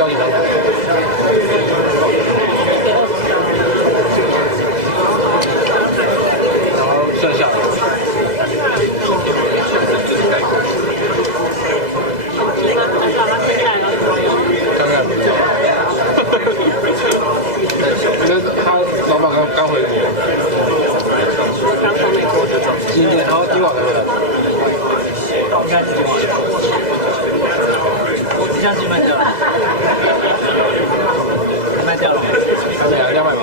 交警上台。然后剩下的。他老板刚回国，刚从美国就走，今天然后今晚才回来，应该是今晚。我只相信卖掉了，卖掉了，还没啊？要卖吗？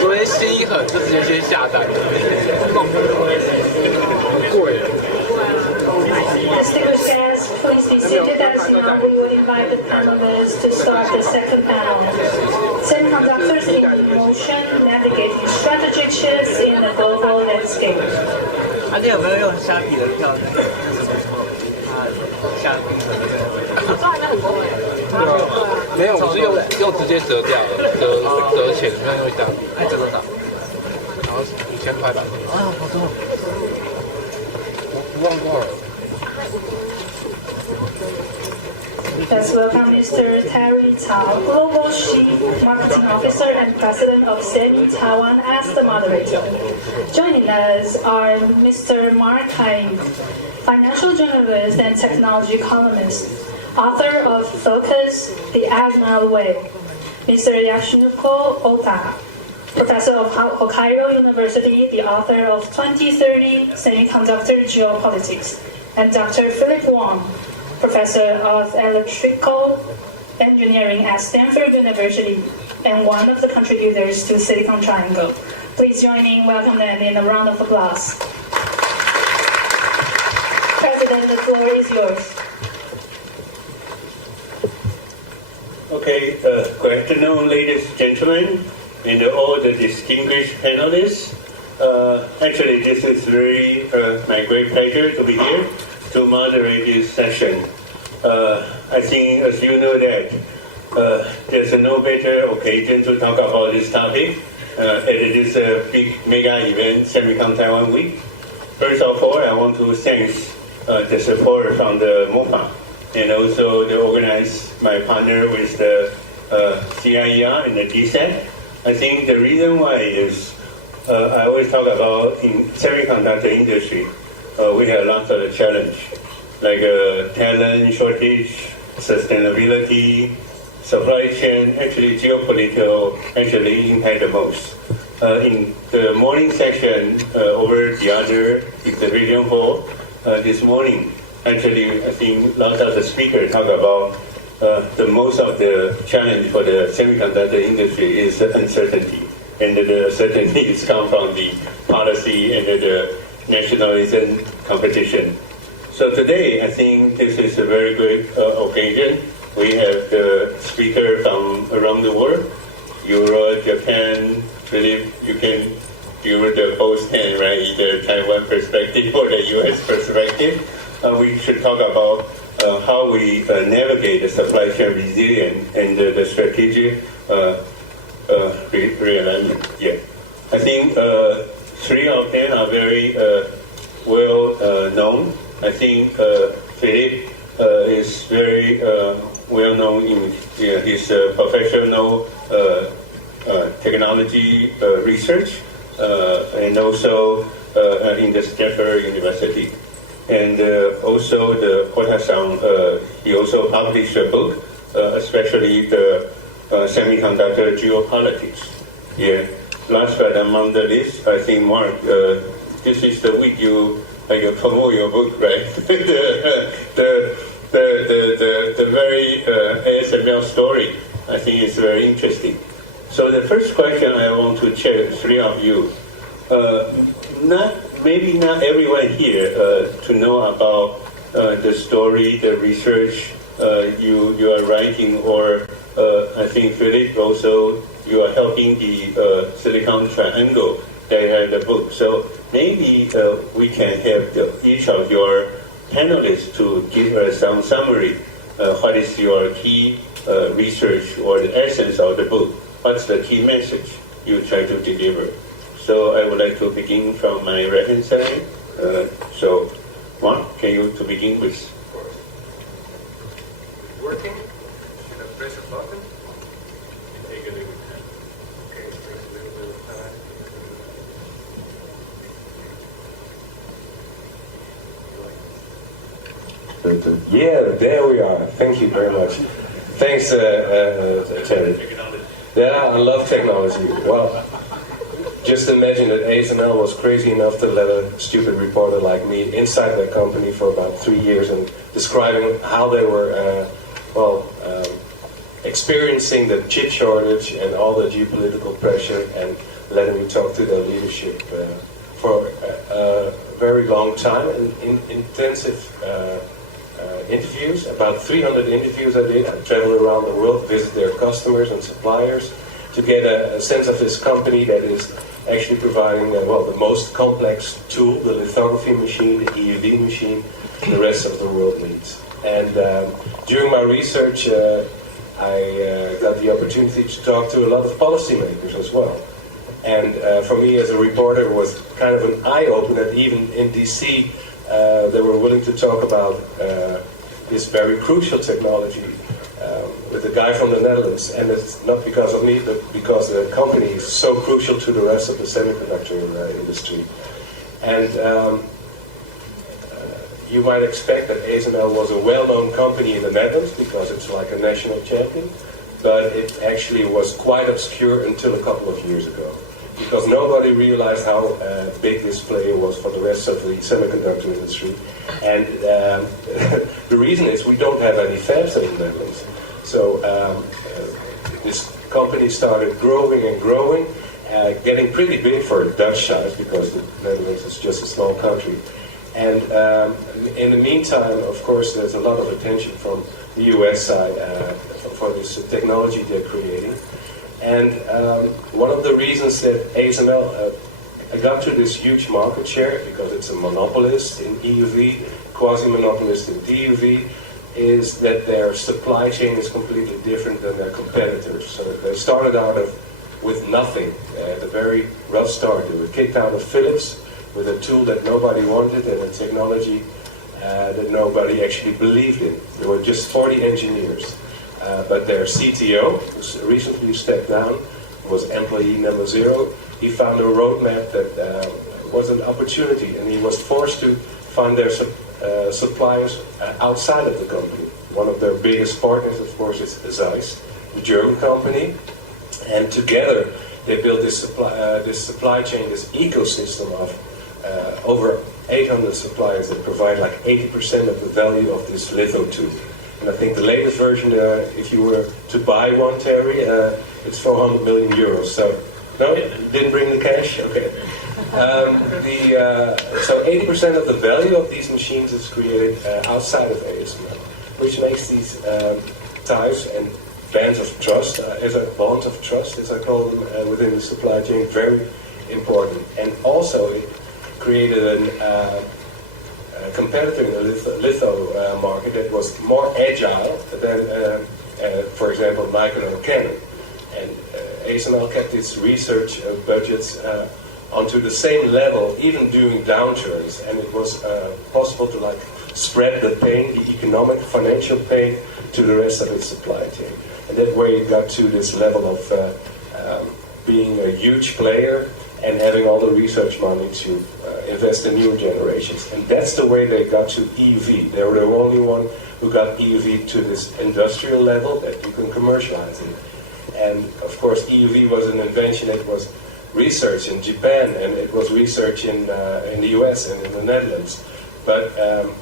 昨天心一狠，就直接先下单，很贵。Distinguished guests, please be seated as now we will invite the panelists to start the second panel. Semiconductors in motion, navigating strategic shifts in the global landscape. 你有没有用虾皮的票？那什么时候？虾皮的那个？这还没很多哎。对啊，没有，我是用直接折掉的，折钱，现在用虾皮，折多少？然后5000块吧。啊，好多。我忘过了。Let's welcome Mr. Terry Cao, Global Chief Marketing Officer and President of SEMI Taiwan as the moderator. Joining us are Mr. Mark Haig, financial journalist and technology columnist, author of Focus, The Admiral Way, Mr. Yashinoko Ota, professor of Hokkaido University, the author of 2030 Semiconductor Geopolitics, and Dr. Philip Wong, professor of electrical engineering at Stanford University and one of the contributors to Silicon Triangle. Please join in, welcome them in a round of applause. President, the floor is yours. Okay, good afternoon, ladies and gentlemen, and all the distinguished panelists. Actually, this is my great pleasure to be here to moderate this session. I think, as you know that there's no better occasion to talk about this topic. It is a big mega event, Semicon Taiwan Week. First of all, I want to thank the support from the MOPA and also the organize my partner with the CIER and the DSET. I think the reason why is I always talk about in semiconductor industry, we have lots of challenge, like talent shortage, sustainability, supply chain, actually geopolitical, actually impact the most. In the morning section over the other exhibition hall this morning, actually I think lots of the speakers talk about the most of the challenge for the semiconductor industry is uncertainty. And the uncertainty is come from the policy and the nationalism competition. So today, I think this is a very good occasion. We have the speaker from around the world, Europe, Japan. Really, you can use the both hand, right? Either Taiwan perspective or the U.S. perspective. We should talk about how we navigate the supply chain resilience and the strategic realignment. Yeah, I think three of them are very well known. I think Philip is very well known in his professional technology research and also in the Stanford University. And also the Ota-san, he also published a book, especially the semiconductor geopolitics. Yeah. Last but among the list, I think Mark, this is the week you promote your book, right? the very ASML story, I think is very interesting. So the first question I want to check three of you. Maybe not everyone here to know about the story, the research you are writing, or I think Philip also you are helping the Silicon Triangle. They have the book, so maybe we can have each of your panelists to give us some summary. What is your key research or the essence of the book? What's the key message you try to deliver? So I would like to begin from my right hand side. So Mark, can you to begin with? working. Should I press a button? Take a little time. Okay, it takes a little bit of time. Yeah, there we are. Thank you very much. Thanks, Terry. Yeah, I love technology. Well, just imagine that ASML was crazy enough to let a stupid reporter like me inside their company for about 3 years and describing how they were, experiencing the chip shortage and all the geopolitical pressure, and letting me talk to their leadership for a very long time and intensive interviews. About 300 interviews I did. I traveled around the world, visit their customers and suppliers to get a sense of this company that is actually providing the most complex tool, the lithography machine, the EUV machine, the rest of the world needs. And during my research, I got the opportunity to talk to a lot of policymakers as well. And for me as a reporter, it was kind of an eye-opener that even in DC, they were willing to talk about this very crucial technology with a guy from the Netherlands. And it's not because of me, but because the company is so crucial to the rest of the semiconductor industry. And you might expect that ASML was a well-known company in the Netherlands because it's like a national champion, but it actually was quite obscure until a couple of years ago, because nobody realized how big this player was for the rest of the semiconductor industry. And the reason is we don't have any fabs in the Netherlands. So this company started growing and growing, getting pretty big for a Dutch size, because the Netherlands is just a small country. And in the meantime, of course, there's a lot of attention from the US side for this technology they're creating. And one of the reasons that ASML got to this huge market share, because it's a monopolist in EUV, quasi-monopolist in DUV, is that their supply chain is completely different than their competitors. So they started out with nothing, at a very rough start. They were kicked out of Philips with a tool that nobody wanted and a technology that nobody actually believed in. There were just 40 engineers. But their CTO, who recently stepped down, was employee number 0. He found a roadmap that was an opportunity, and he was forced to find their suppliers outside of the company. One of their biggest partners, of course, is Zeiss, the German company, and together they built this supply chain, this ecosystem of over 800 suppliers that provide like 80% of the value of this litho tool. And I think the latest version, if you were to buy one, Terry, it's 400 million euros. So, no, you didn't bring the cash? Okay. So 80% of the value of these machines is created outside of ASML, which makes these ties and bands of trust, bonds of trust, as I call them, within the supply chain, very important. And also, it created a competitor in the litho market that was more agile than, for example, Nikon or Canon. And ASML kept its research budgets onto the same level, even during downturns, and it was possible to spread the pain, the economic, financial pain, to the rest of its supply chain. And that way it got to this level of being a huge player and having all the research money to invest in newer generations. And that's the way they got to EUV. They were the only one who got EUV to this industrial level that you can commercialize it. And of course EUV was an invention that was research in Japan, and it was research in the US and in the Netherlands. But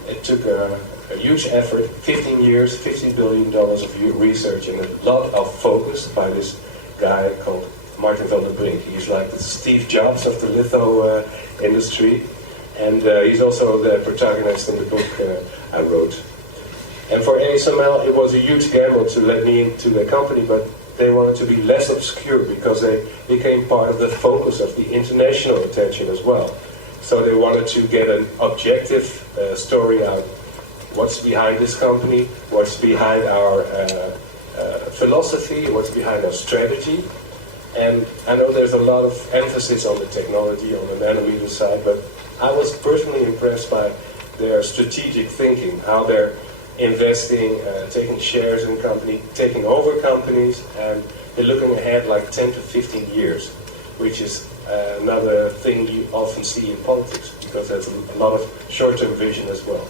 it took a huge effort, 15 years, $50 billion of research, and a lot of focus by this guy called Martin van den Brink. He's like the Steve Jobs of the litho industry, and he's also the protagonist in the book I wrote. And for ASML, it was a huge gamble to let me into the company, but they wanted to be less obscure because they became part of the focus of the international attention as well. So they wanted to get an objective story out. What's behind this company? What's behind our philosophy? What's behind our strategy? And I know there's a lot of emphasis on the technology, on the nanometer side, but I was personally impressed by their strategic thinking, how they're investing, taking shares in company, taking over companies, and they're looking ahead like 10 to 15 years, which is another thing you often see in politics, because there's a lot of short-term vision as well.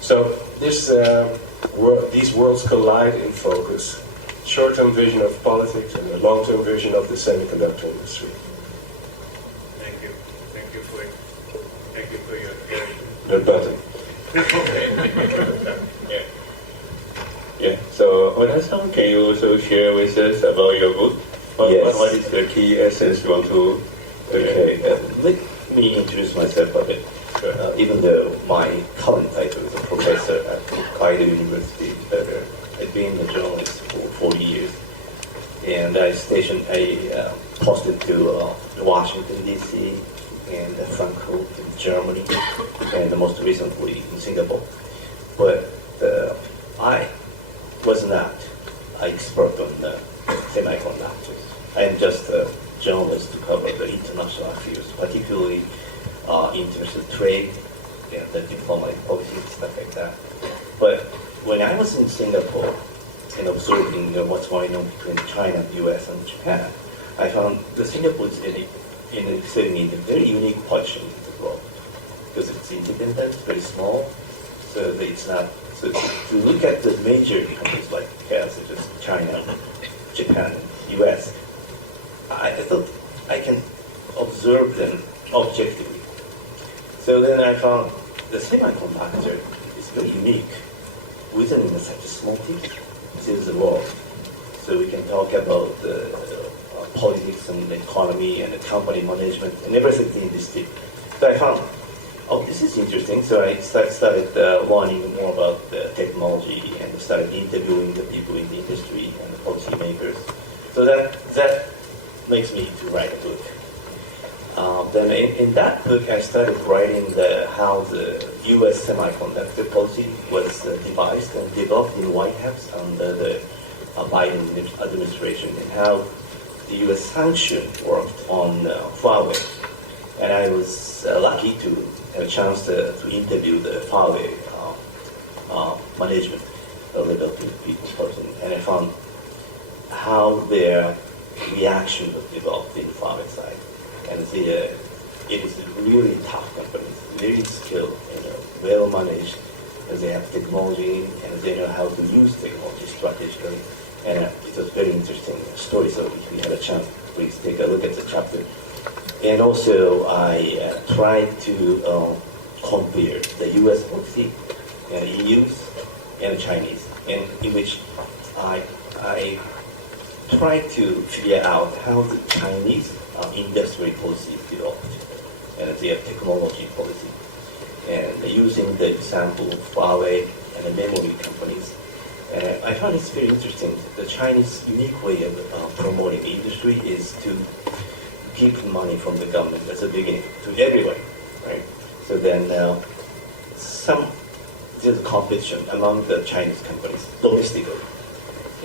So these worlds collide in focus. Short-term vision of politics and the long-term vision of the semiconductor industry. Thank you. Thank you for your The button. Yeah. So, Oda-san, can you also share with us about your book? Yes. What is the key essence you want to? Okay, let me introduce myself a bit. Even though my current title is a professor at Hokkaido University, but I've been a journalist for 40 years, and I posted to Washington D.C. and Frankfurt in Germany, and most recently in Singapore. But I was not an expert on semiconductors. I am just a journalist to cover the international affairs, particularly international trade and the diplomatic policy, stuff like that. But when I was in Singapore and observing what's going on between China, the US, and Japan, I found that Singapore is sitting in a very unique position in the world, because it's independent, very small, so it's not. So to look at the major countries like such as China, Japan, US, I thought I can observe them objectively. So then I found the semiconductor is very unique within such a small team. This is the world. So we can talk about the politics and the economy and the company management and everything in this team. So I found, this is interesting. So I started learning more about the technology and started interviewing the people in the industry and the policymakers. So that makes me to write a book. Then in that book, I started writing how the U.S. semiconductor policy was devised and developed in White House under the Biden administration, and how the U.S. sanction worked on Huawei. And I was lucky to have a chance to interview the Huawei management level people person, and I found how their reaction was developed in the Huawei side. And it was really tough companies, very skilled, well managed, and they have technology, and they know how to use technology strategically. And it was very interesting story, so if you had a chance, please take a look at the chapter. And also, I tried to compare the U.S. policy, EU's, and Chinese, and in which I tried to figure out how the Chinese industry policy developed and their technology policy, and using the example of Huawei and the memory companies. I found it's very interesting. The Chinese unique way of promoting the industry is to give money from the government at the beginning to everyone, right? So then there's competition among the Chinese companies domestically,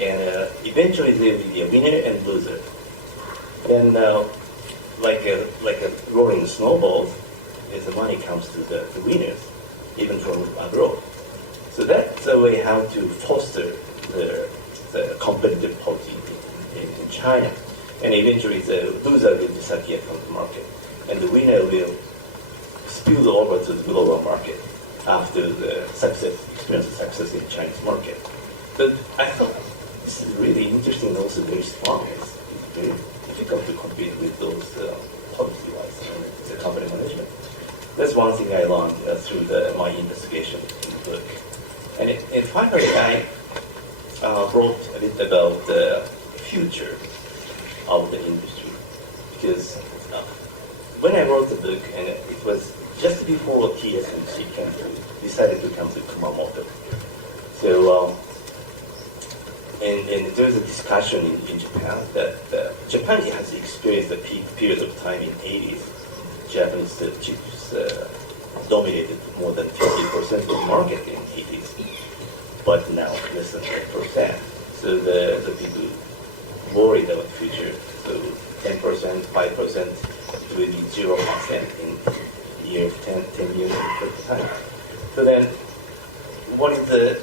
and eventually there will be a winner and loser. Then like a rolling snowball, as the money comes to the winners, even from abroad. So that's the way how to foster the competitive policy in China. And eventually the loser will disappear from the market, and the winner will spill over to the global market after the experience of success in the Chinese market. But I thought this is really interesting and also very strong. It's very difficult to compete with those policy-wise and the company management. That's one thing I learned through my investigation in the book. And finally, I wrote a bit about the future of the industry, because when I wrote the book, and it was just before TSMC decided to come to Kumamoto. So, and there's a discussion in Japan that Japan has experienced a peak period of time in 80s. Japanese chips dominated more than 50% of the market in 80s, but now less than 10%. So the people worried about the future. So 10%, 5%, it will be 0% in years, 10 years of time. So then, what is the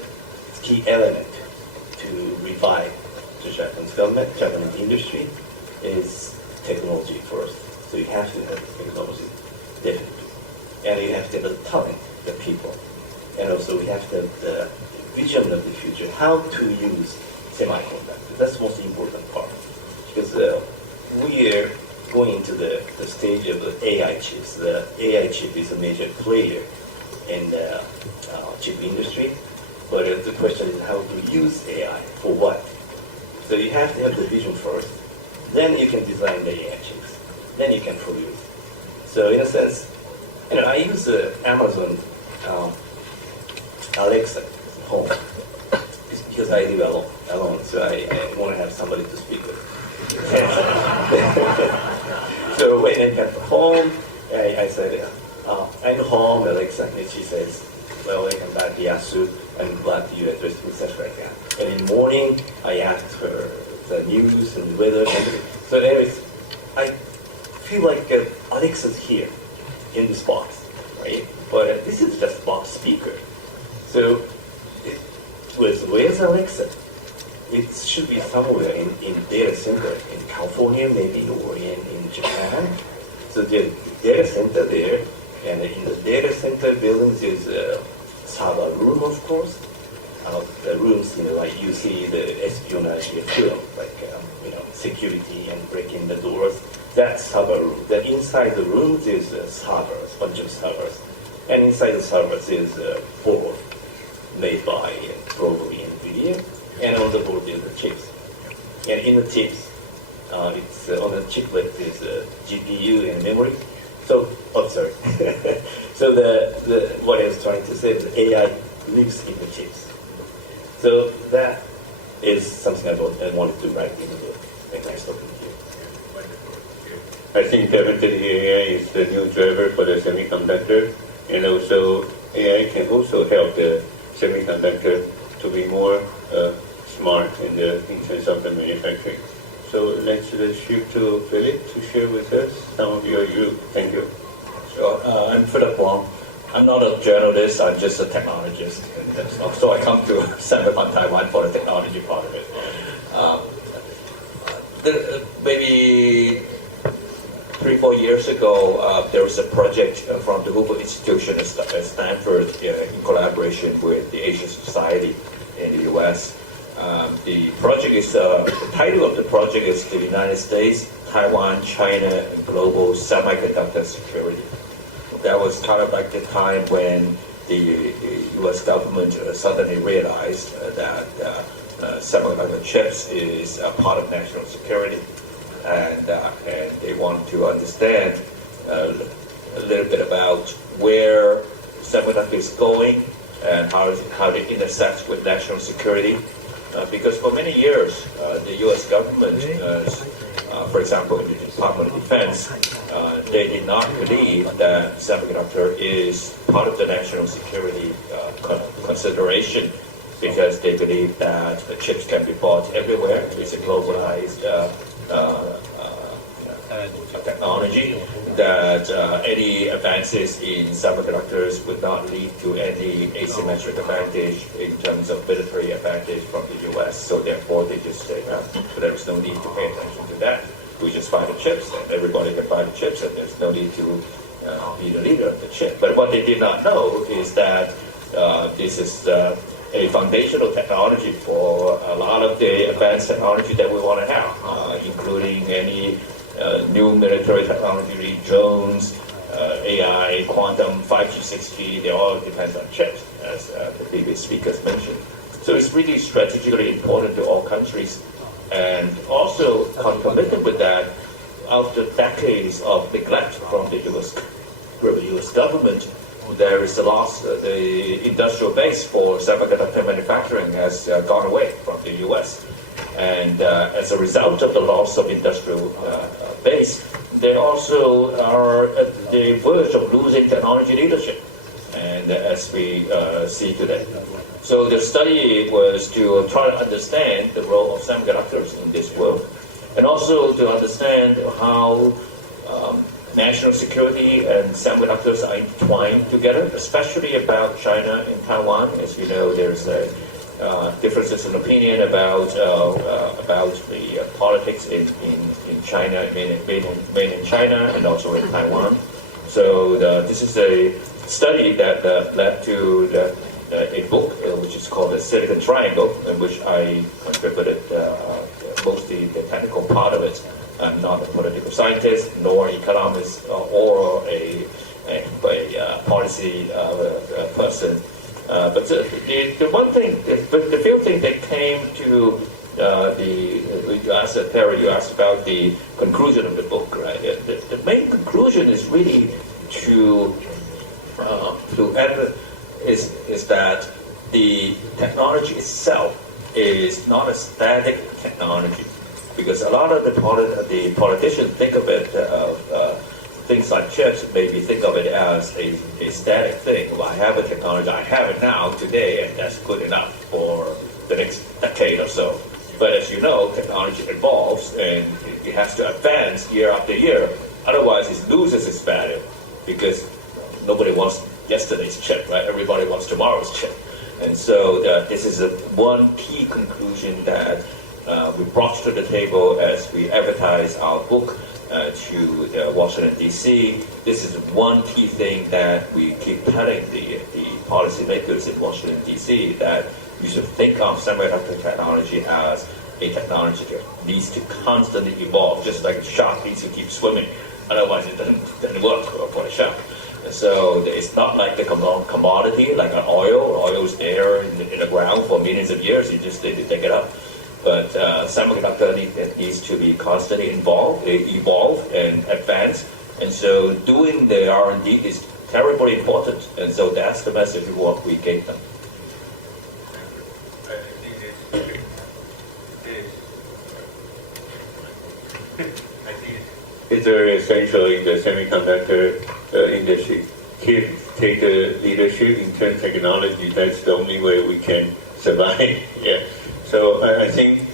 key element to revive the Japanese government, Japanese industry, is technology first. So you have to have technology, definitely. And you have to have the talent, the people. And also we have to have the vision of the future, how to use semiconductors. That's the most important part. Because we are going into the stage of the AI chips. The AI chip is a major player in the chip industry. But the question is how to use AI for what? So you have to have the vision first. Then you can design the AI chips. Then you can produce. So in a sense, I use Amazon Alexa home. It's because I live alone, so I want to have somebody to speak with. So when I get home, I said, I'm home, Alexa, and she says, welcome back, Yasu. I'm glad you addressed me, such like that. And in the morning, I asked her the news and the weather. So anyways, I feel like Alexa's here in this box, right? But this is just box speaker. So where's Alexa? It should be somewhere in data center in California maybe, or in Japan. So there's data center there, and in the data center buildings there's a server room, of course. The rooms, like you see the espionage film, like security and breaking the doors. That's server room. Then inside the room there's servers, bunch of servers, and inside the servers is a board made by probably NVIDIA, and on the board there's the chips. And in the chips, it's on the chiplet there's a GPU and memory. So, sorry. So what I was trying to say is the AI lives in the chips. So that is something I wanted to write in the book. Nice talking to you. I think definitely AI is the new driver for the semiconductor, and also AI can also help the semiconductor to be more smart in terms of the manufacturing. So let's shift to Philip to share with us some of your views. Thank you. Sure. I'm Philip Wong. I'm not a journalist, I'm just a technologist. So I come to Semicon Taiwan for the technology part of it. Maybe 3-4 years ago, there was a project from the Hoover Institution at Stanford in collaboration with the Asian Society in the US. The project is, the title of the project is the United States, Taiwan, China, and Global Semiconductor Security. That was kind of like the time when the US government suddenly realized that semiconductor chips is a part of national security. And they want to understand a little bit about where semiconductor is going and how it intersects with national security. Because for many years, the U.S. government, for example, in the Department of Defense, they did not believe that semiconductor is part of the national security consideration, because they believe that the chips can be bought everywhere. It's a globalized technology, that any advances in semiconductors would not lead to any asymmetric advantage in terms of military advantage from the U.S. So therefore they just say, there is no need to pay attention to that. We just buy the chips, and everybody can buy the chips, and there's no need to be the leader of the chip. But what they did not know is that this is a foundational technology for a lot of the advanced technology that we want to have, including any new military technology, drones, AI, quantum, 5G, 6G, they all depend on chips, as the previous speakers mentioned. So it's really strategically important to all countries. And also concomitant with that, after decades of neglect from the US government, there is a loss. The industrial base for semiconductor manufacturing has gone away from the US. And as a result of the loss of industrial base, they also are at the verge of losing technology leadership, and as we see today. So the study was to try to understand the role of semiconductors in this world, and also to understand how national security and semiconductors are entwined together, especially about China and Taiwan. As you know, there's a differences in opinion about the politics in China, mainland China, and also in Taiwan. So this is a study that led to a book which is called the Silicon Triangle, in which I contributed mostly the technical part of it. I'm not a political scientist, nor economist, or a policy person. But the one thing, the few things that came to you asked Terry, you asked about the conclusion of the book, right? The main conclusion is really is that the technology itself is not a static technology, because a lot of the politicians think of it, things like chips, maybe think of it as a static thing. Well, I have a technology, I have it now, today, and that's good enough for the next decade or so. But as you know, technology evolves, and it has to advance year after year. Otherwise, it loses its value, because nobody wants yesterday's chip, right? Everybody wants tomorrow's chip. And so this is one key conclusion that we brought to the table as we advertise our book to Washington, D.C. This is one key thing that we keep telling the policymakers in Washington, D.C., that you should think of semiconductor technology as a technology that needs to constantly evolve, just like a shark needs to keep swimming. Otherwise, it doesn't work for the shark. And so it's not like the commodity, like an oil. Oil is there in the ground for millions of years. You just need to take it up. But semiconductor needs to be constantly evolve and advance. And so doing the R&D is terribly important. And so that's the message of what we gave them. It's very essential in the semiconductor industry. Take the leadership in terms of technology. That's the only way we can survive. Yeah. So I think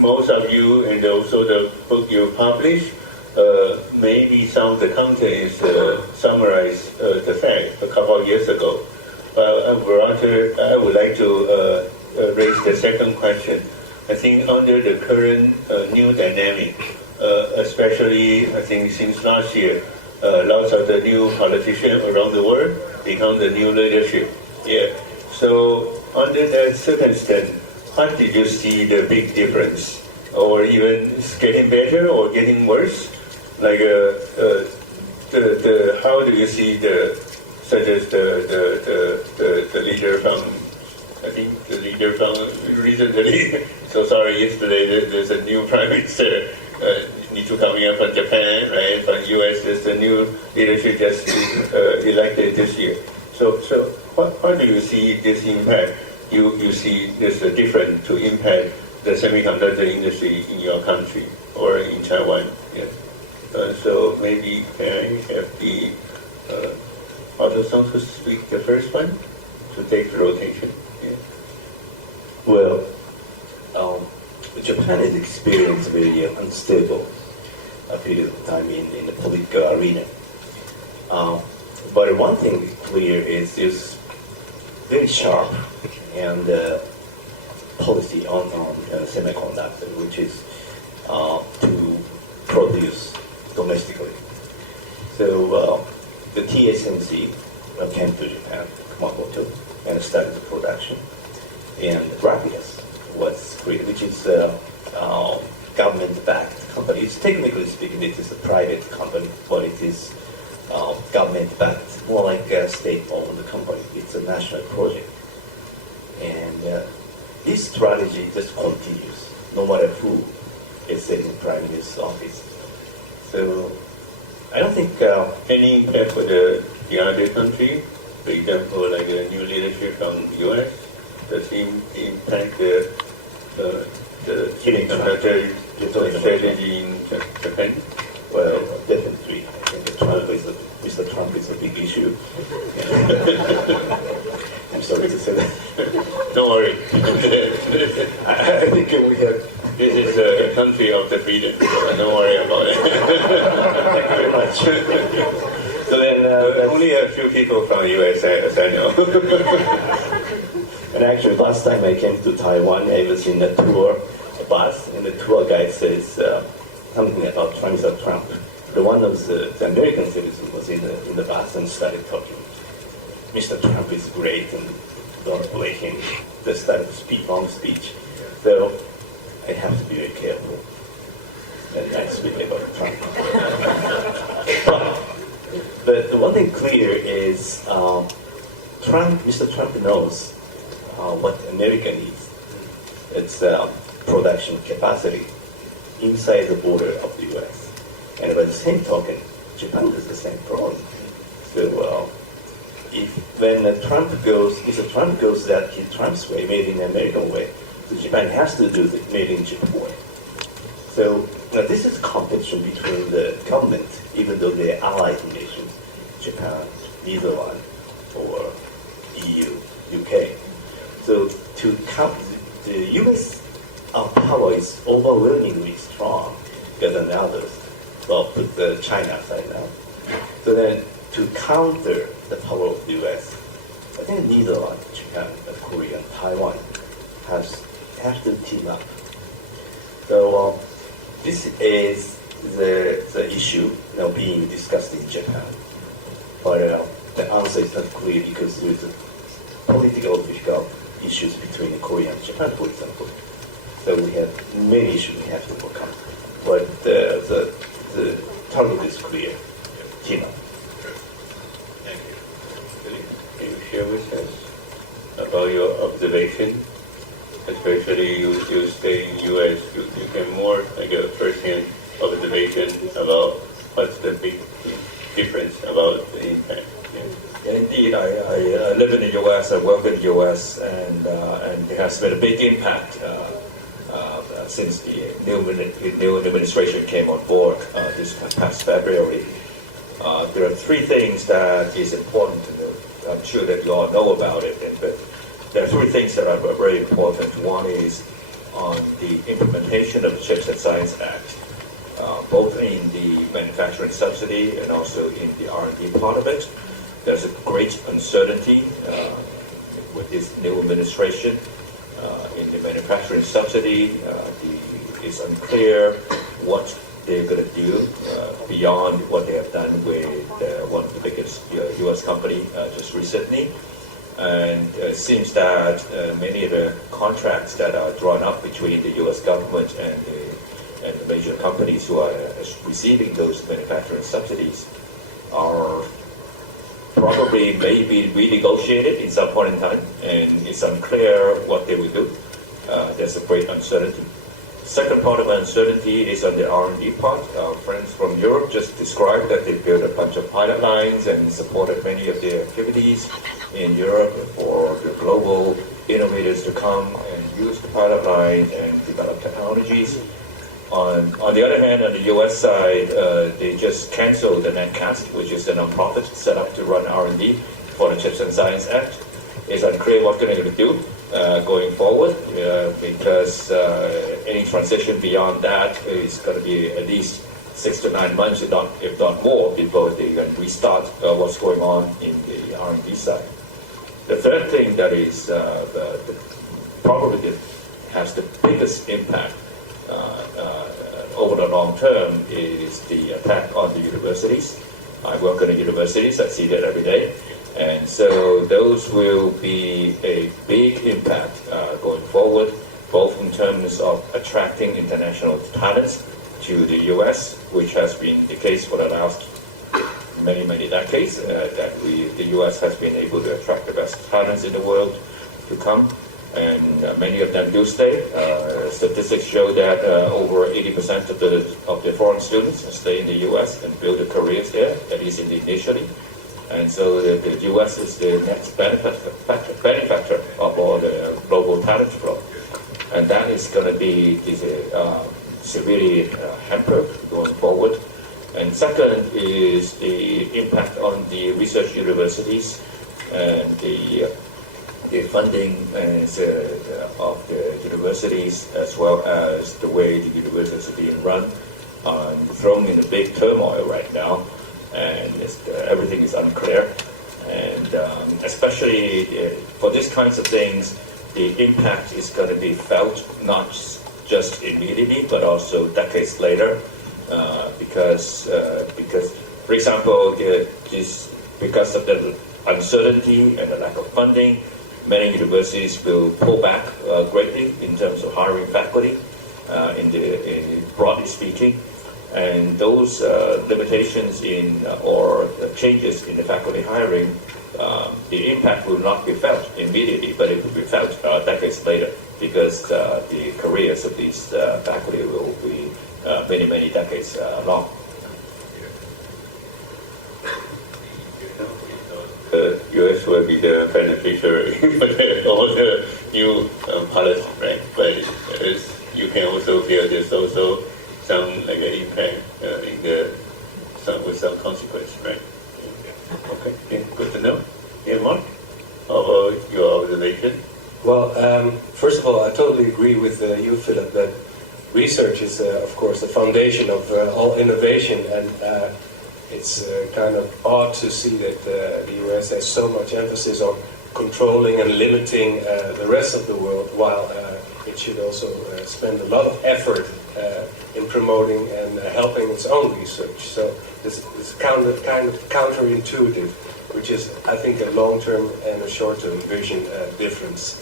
most of you, and also the book you published, maybe some of the content is summarized the fact a couple of years ago. I would like to raise the second question. I think under the current new dynamic, especially I think since last year, lots of the new politicians around the world become the new leadership. Yeah. So under that circumstance, what did you see the big difference, or even it's getting better or getting worse? Like how do you see such as the leader from? I think the leader from recently. So sorry, yesterday there's a new prime minister. Need to coming up from Japan, right? From U.S. There's a new leadership just elected this year. So how do you see this impact? You see this different to impact the semiconductor industry in your country or in Taiwan? Yeah. So maybe can I have the Otto-san to speak the first one to take the rotation? Yeah. Well, Japan has experienced a very unstable period of time in the political arena. But one thing clear is this very sharp and policy on semiconductor, which is to produce domestically. So the TSMC came to Japan, Kumamoto, and started the production. And Rapidus was created, which is a government-backed company. It's technically speaking, it is a private company, but it is government-backed, more like a state-owned company. It's a national project. And this strategy just continues, no matter who is sitting in the Prime Minister's office. So I don't think any impact for the other country, for example, like a new leadership from the U.S., does it impact the semiconductor strategy in Japan? Well, definitely. I think Mr. Trump is a big issue. I'm sorry to say that. Don't worry. I think we have. This is a country of the freedom. Don't worry about it. Thank you very much. So then, only a few people from the US, as I know. And actually, last time I came to Taiwan, I was in a tour bus, and the tour guide says something about Trump. The one of the American citizens was in the bus and started talking. Mr. Trump is great, and don't blame him. They started long speech. So I have to be very careful. And I speak about Trump. But the one thing clear is Mr. Trump knows what America needs. It's production capacity inside the border of the U.S. And by the same token, Japan has the same problem. So when Mr. Trump goes that Trump's way, made in the American way, so Japan has to do the made in Japan way. So this is competition between the government, even though they're allied nations, Japan, Netherlands, or EU, UK. So the U.S. power is overwhelmingly strong than others. Well, put China aside now. So then to counter the power of the U.S., I think Netherlands, Japan, Korea, and Taiwan have to team up. So this is the issue now being discussed in Japan. But the answer is not clear because there is political difficult issues between Korea and Japan, for example. So we have many issues we have to overcome. But the target is clear. Team up. Thank you. Can you share with us about your observation? Especially you stay in U.S., you get more like a first-hand observation about what's the big difference about the impact. Yeah, indeed, I live in the U.S., I work in the U.S., and it has been a big impact since the new administration came on board this past February. There are three things that is important to know. I'm sure that you all know about it, but there are three things that are very important. One is on the implementation of the CHIPS and Science Act, both in the manufacturing subsidy and also in the R&D part of it. There's a great uncertainty with this new administration. In the manufacturing subsidy, it's unclear what they're going to do beyond what they have done with one of the biggest U.S. company just recently. And it seems that many of the contracts that are drawn up between the U.S. government and the major companies who are receiving those manufacturing subsidies are probably may be renegotiated in some point in time, and it's unclear what they will do. There's a great uncertainty. Second part of uncertainty is on the R&D part. Our friends from Europe just described that they built a bunch of pilot lines and supported many of their activities in Europe for the global innovators to come and use the pilot line and develop technologies. On the other hand, on the U.S. side, they just canceled the NetCast, which is the nonprofit set up to run R&D for the CHIPS and Science Act. It's unclear what they're going to do going forward because any transition beyond that is going to be at least 6 to 9 months, if not more, before they can restart what's going on in the R&D side. The third thing that is probably has the biggest impact over the long term is the attack on the universities. I work in the universities, I see that every day. And so those will be a big impact going forward, both in terms of attracting international talents to the U.S., which has been the case for the last many, many decades, that the U.S. has been able to attract the best talents in the world to come. And many of them do stay. Statistics show that over 80% of the foreign students stay in the U.S. and build their careers there, at least initially. And so the U.S. is the next benefactor of all the global talent flow. And that is going to be severely hampered going forward. And second is the impact on the research universities and the funding of the universities, as well as the way the universities are being run, thrown in a big turmoil right now, and everything is unclear. And especially for these kinds of things, the impact is going to be felt not just immediately, but also decades later, because, for example, because of the uncertainty and the lack of funding, many universities will pull back greatly in terms of hiring faculty, broadly speaking. And those limitations or changes in the faculty hiring, the impact will not be felt immediately, but it will be felt decades later, because the careers of these faculty will be many, many decades long. The U.S. will be the beneficiary of all the new policy, right? But you can also feel there's also some like an impact with some consequence, right? Okay, yeah, good to know. Yeah, Mark, how about your observation? Well, first of all, I totally agree with you, Philip, that research is, of course, the foundation of all innovation, and it's kind of odd to see that the US has so much emphasis on controlling and limiting the rest of the world, while it should also spend a lot of effort in promoting and helping its own research. So this kind of counterintuitive, which is, I think, a long-term and a short-term vision difference.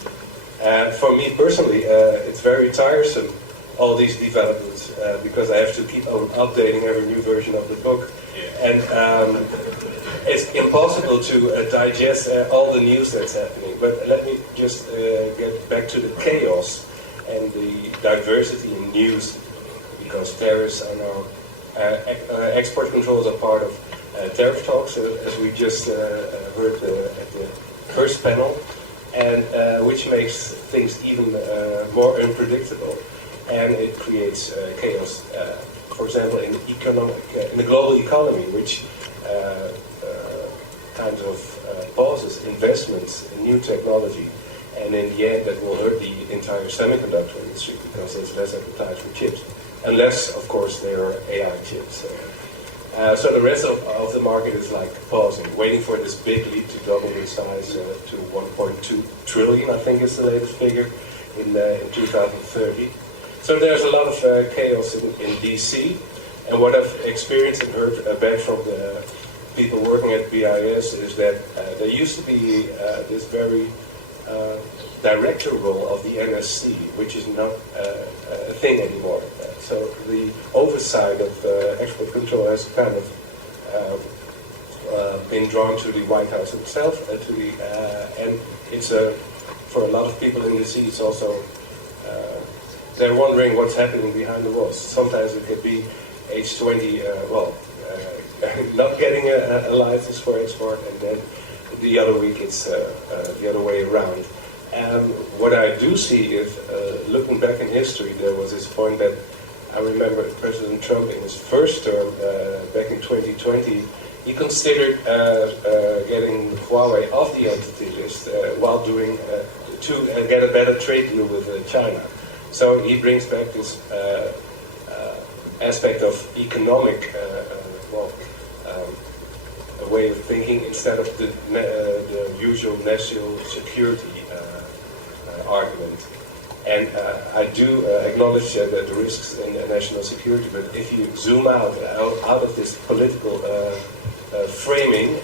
For me personally, it's very tiresome, all these developments, because I have to keep on updating every new version of the book. And it's impossible to digest all the news that's happening. But let me just get back to the chaos and the diversity in news, because tariffs are now, export controls are part of tariff talks, as we just heard at the first panel, and which makes things even more unpredictable, and it creates chaos. For example, in the global economy, which kind of pauses investments in new technology, and in the end, that will hurt the entire semiconductor industry because there's less appetite for chips, unless, of course, there are AI chips. So the rest of the market is like pausing, waiting for this big leap to double in size to 1.2 trillion, I think is the latest figure, in 2030. So there's a lot of chaos in DC, and what I've experienced and heard back from the people working at BIS is that there used to be this very director role of the NSC, which is not a thing anymore. So the oversight of export control has kind of been drawn to the White House itself, and it's for a lot of people in DC, it's also they're wondering what's happening behind the walls. Sometimes it could be H20, not getting a license for export, and then the other week it's the other way around. What I do see is, looking back in history, there was this point that I remember President Trump in his first term, back in 2020, he considered getting Huawei off the entity list while doing to get a better trade deal with China. So he brings back this aspect of economic a way of thinking instead of the usual national security argument. And I do acknowledge the risks in national security, but if you zoom out of this political framing,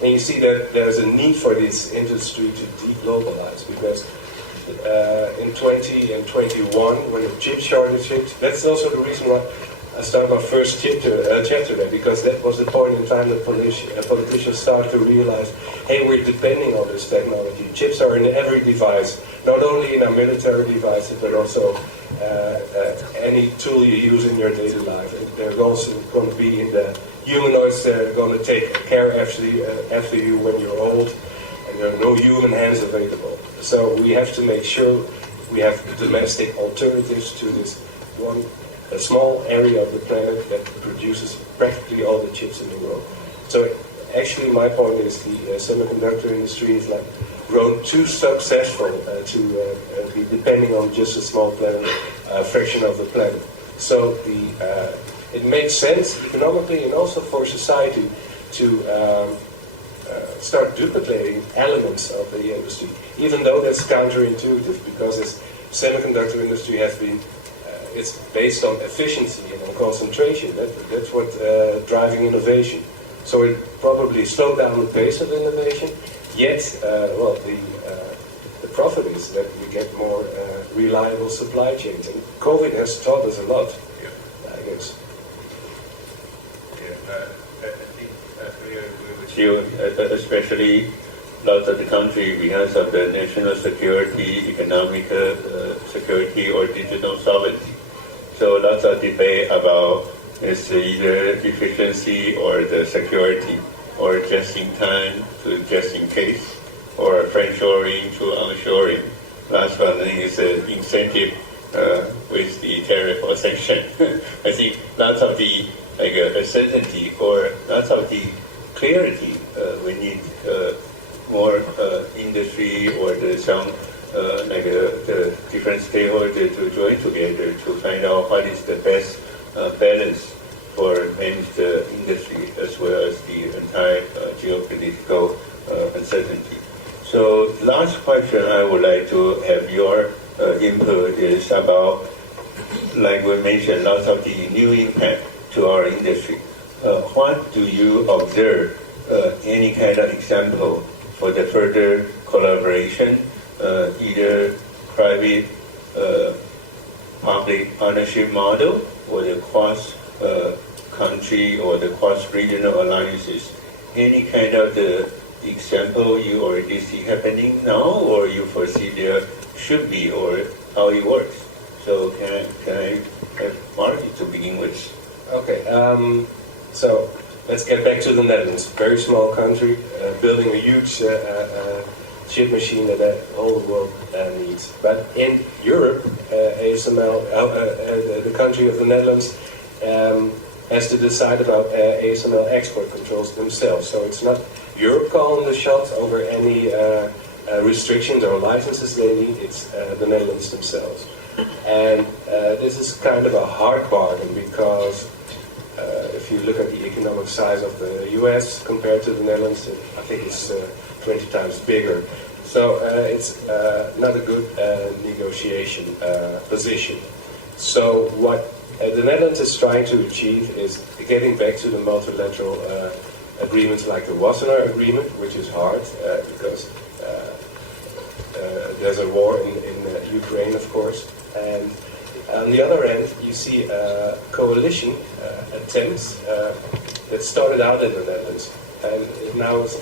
then you see that there's a need for this industry to de-globalize, because in 20 and 21, when the chip shortage hit, that's also the reason why I started my first chapter there, because that was the point in time that politicians started to realize, hey, we're depending on this technology. Chips are in every device, not only in our military devices, but also any tool you use in your daily life. And they're also going to be in the humanoids that are going to take care after you when you're old, and there are no human hands available. So we have to make sure we have domestic alternatives to this a small area of the planet that produces practically all the chips in the world. So actually my point is the semiconductor industry is like grown too successful to be depending on just a small fraction of the planet. So it makes sense economically and also for society to start duplicating elements of the industry, even though that's counterintuitive because this semiconductor industry has been it's based on efficiency and on concentration. That's what driving innovation. So it probably slowed down the pace of innovation. Yet, the profit is that we get more reliable supply chains, and COVID has taught us a lot. I guess. I agree with you, especially lots of the country because of the national security, economic security, or digital sovereignty. So lots of debate about it's either efficiency or the security, or just in time to just in case, or friendshoring to onshoring. Last one is incentive with the tariff or sanction. I think lots of the uncertainty or lots of the clarity we need more industry or some the different stakeholders to join together to find out what is the best balance for manage the industry as well as the entire geopolitical uncertainty. So last question I would like to have your input is about, like we mentioned, lots of the new impact to our industry. What do you observe, any kind of example for the further collaboration, either private public partnership model or the cross-country or the cross-regional alliances? Any kind of the example you already see happening now, or you foresee there should be, or how it works? So can I have Mark to begin with? Okay, so let's get back to the Netherlands. Very small country, building a huge chip machine that the whole world needs. But in Europe, ASML, the country of the Netherlands, has to decide about ASML export controls themselves. So it's not Europe calling the shots over any restrictions or licenses they need, it's the Netherlands themselves. And this is kind of a hard bargain because if you look at the economic size of the US compared to the Netherlands, I think it's 20 times bigger. So it's not a good negotiation position. So what the Netherlands is trying to achieve is getting back to the multilateral agreements like the Wassenaar Agreement, which is hard because there's a war in Ukraine, of course. And on the other end, you see coalition attempts that started out in the Netherlands, and it now is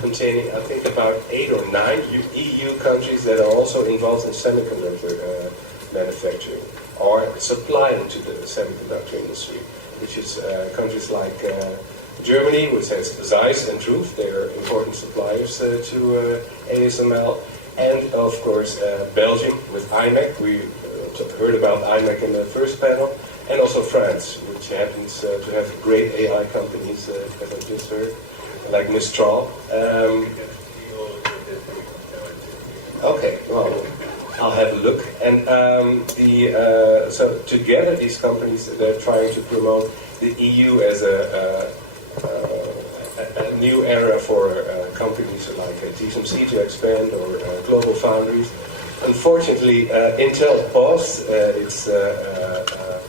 containing, I think, about 8 or 9 EU countries that are also involved in semiconductor manufacturing or supplying to the semiconductor industry, which is countries like Germany, which has Zeiss and Truth. They are important suppliers to ASML. And, of course, Belgium with IMEC. We heard about IMEC in the first panel. And also France, which happens to have great AI companies, as I just heard, like Mistral. Okay, well, I'll have a look. And so together, these companies, they're trying to promote the EU as a new era for companies like TSMC to expand, or global foundries. Unfortunately, Intel paused its,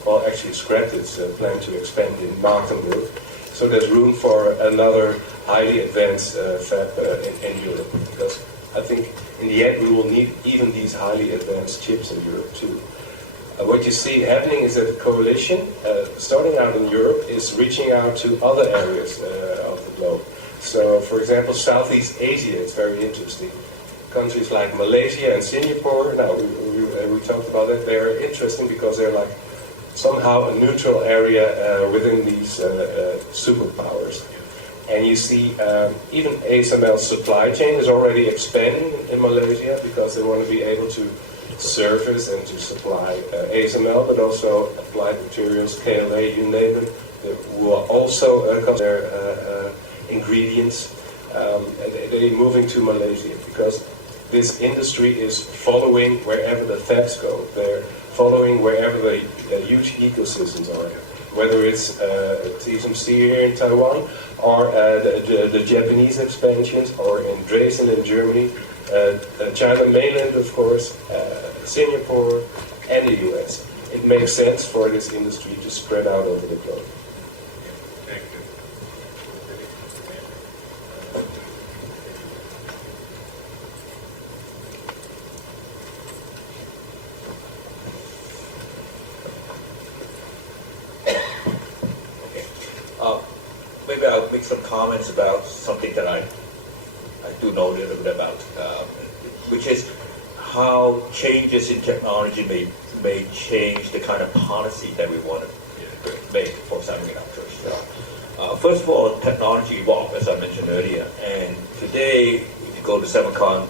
well, actually scrapped its plan to expand in Magdeburg. So there's room for another highly advanced fab in Europe, because I think in the end we will need even these highly advanced chips in Europe too. What you see happening is that the coalition, starting out in Europe, is reaching out to other areas of the globe. So, for example, Southeast Asia is very interesting. Countries like Malaysia and Singapore, now we talked about that, they're interesting because they're like somehow a neutral area within these superpowers. And you see even ASML's supply chain is already expanding in Malaysia because they want to be able to service and to supply ASML, but also applied materials, KLA, you name it, who are also their ingredients. And they're moving to Malaysia because this industry is following wherever the fabs go. They're following wherever the huge ecosystems are. whether it's TSMC here in Taiwan, or the Japanese expansions, or in Dresden in Germany, China mainland, of course, Singapore, and the US. It makes sense for this industry to spread out over the globe. Thank you. Maybe I'll make some comments about something that I do know a little bit about, which is how changes in technology may change the kind of policy that we want to make for semiconductors. First of all, technology evolved, as I mentioned earlier, and today, if you go to Semicon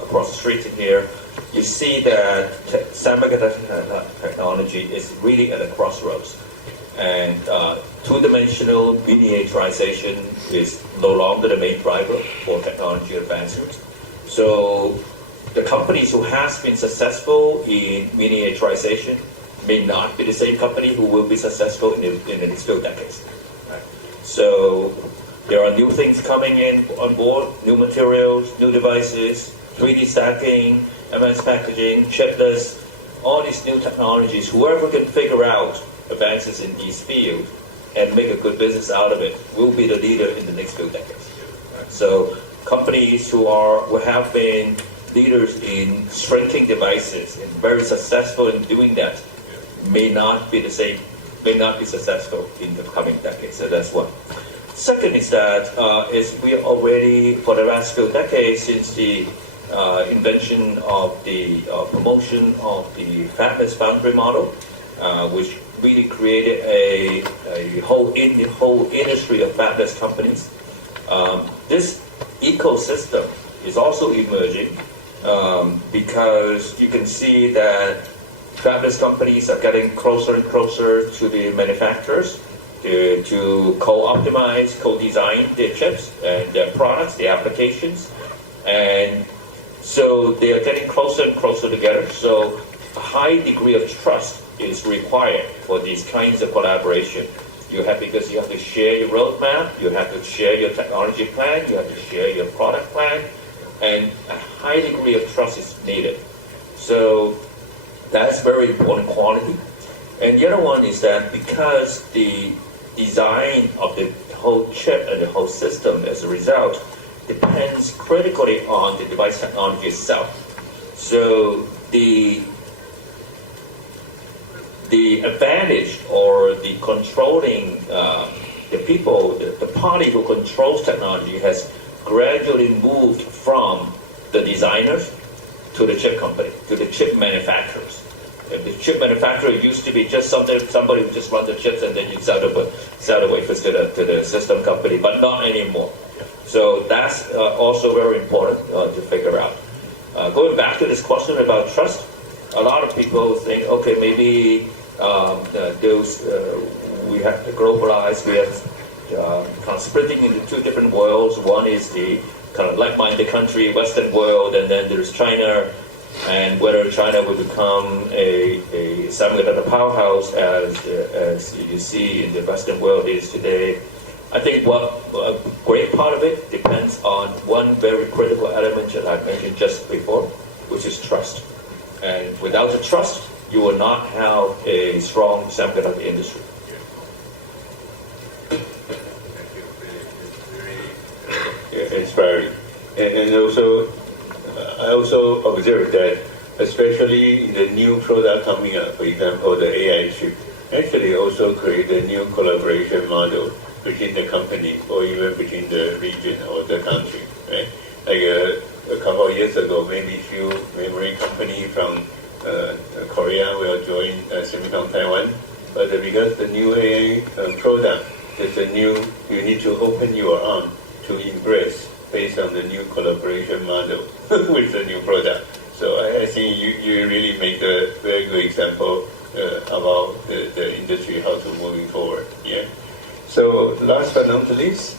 across the street in here, you see that semiconductor technology is really at a crossroads. And two-dimensional miniaturization is no longer the main driver for technology advancement. So the companies who have been successful in miniaturization may not be the same company who will be successful in the next few decades. Right? So there are new things coming in on board, new materials, new devices, 3D stacking, advanced packaging, chipless, all these new technologies. Whoever can figure out advances in these fields and make a good business out of it will be the leader in the next few decades. Right? So companies who have been leaders in shrinking devices and very successful in doing that may not be successful in the coming decades. So that's one. Second is that we already, for the last few decades, since the invention of the promotion of the fabless foundry model, which really created a whole industry of fabless companies. This ecosystem is also emerging because you can see that fabless companies are getting closer and closer to the manufacturers to co-optimize, co-design their chips and their products, their applications, and so they are getting closer and closer together. So a high degree of trust is required for these kinds of collaboration. Because you have to share your roadmap, you have to share your technology plan, you have to share your product plan, and a high degree of trust is needed. So that's very important quality. And the other one is that because the design of the whole chip and the whole system as a result depends critically on the device technology itself. So the advantage or the controlling, the party who controls technology has gradually moved from the designers to the chip company, to the chip manufacturers. And the chip manufacturer used to be just somebody who just runs the chips and then you sell the wafers to the system company, but not anymore. So that's also very important to figure out. Going back to this question about trust, a lot of people think, okay, maybe we have to globalize, we have kind of splitting into two different worlds. One is the kind of like-minded country, Western world, and then there's China, and whether China will become a semiconductor powerhouse as you see in the Western world is today. I think a great part of it depends on one very critical element that I mentioned just before, which is trust. And without the trust, you will not have a strong semiconductor industry. Inspiring. And also, I also observed that, especially in the new product coming up, for example, the AI chip, actually also create a new collaboration model between the company or even between the region or the country. Right? Like a couple of years ago, maybe few memory company from Korea will join Semicon Taiwan, but because the new AI product is you need to open your arm to embrace based on the new collaboration model with the new product. So I think you really make a very good example about the industry, how to moving forward. Yeah. So last but not least,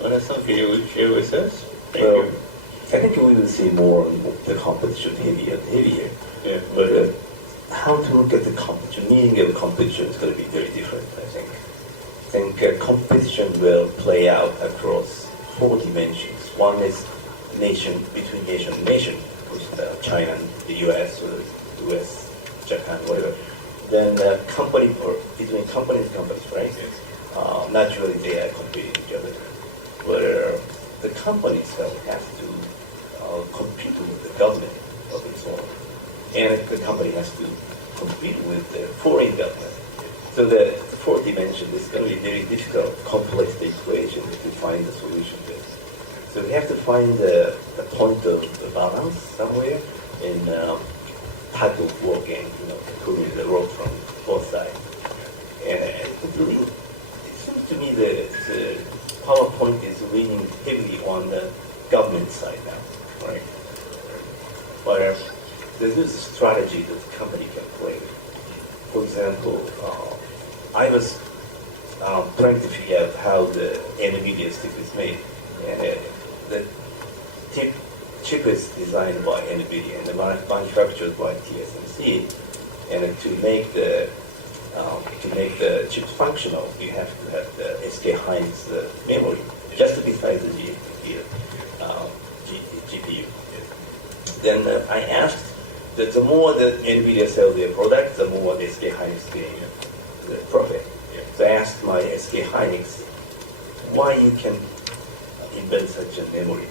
Wada-san, can you share with us? Thank you. I think we will see more and more the competition heavier and heavier. Yeah. But how to look at the competition, meaning of competition is going to be very different, I think. I think competition will play out across 4 dimensions. One is between nation and nation, with China and the US, or the US, Japan, whatever. Then company, or between companies, right? Naturally, they are competing with each other. But the companies have to compete with the government of its own. And the company has to compete with the foreign government. So the 4th dimension is going to be very difficult, complex equation to find the solution to. So we have to find the point of the balance somewhere in type of working, pulling the rope from both sides. And it seems to me that the PowerPoint is leaning heavily on the government side now, right? But there's a strategy that the company can play. For example, I was trying to figure out how the NVIDIA chip is made. And the chip is designed by NVIDIA and manufactured by TSMC. And to make the chip functional, you have to have the SK Hynix memory, just besides the GPU. Then I asked that the more the NVIDIA sells their product, the more the SK Hynix gain the profit. So I asked my SK Hynix, why you can invent such a memory?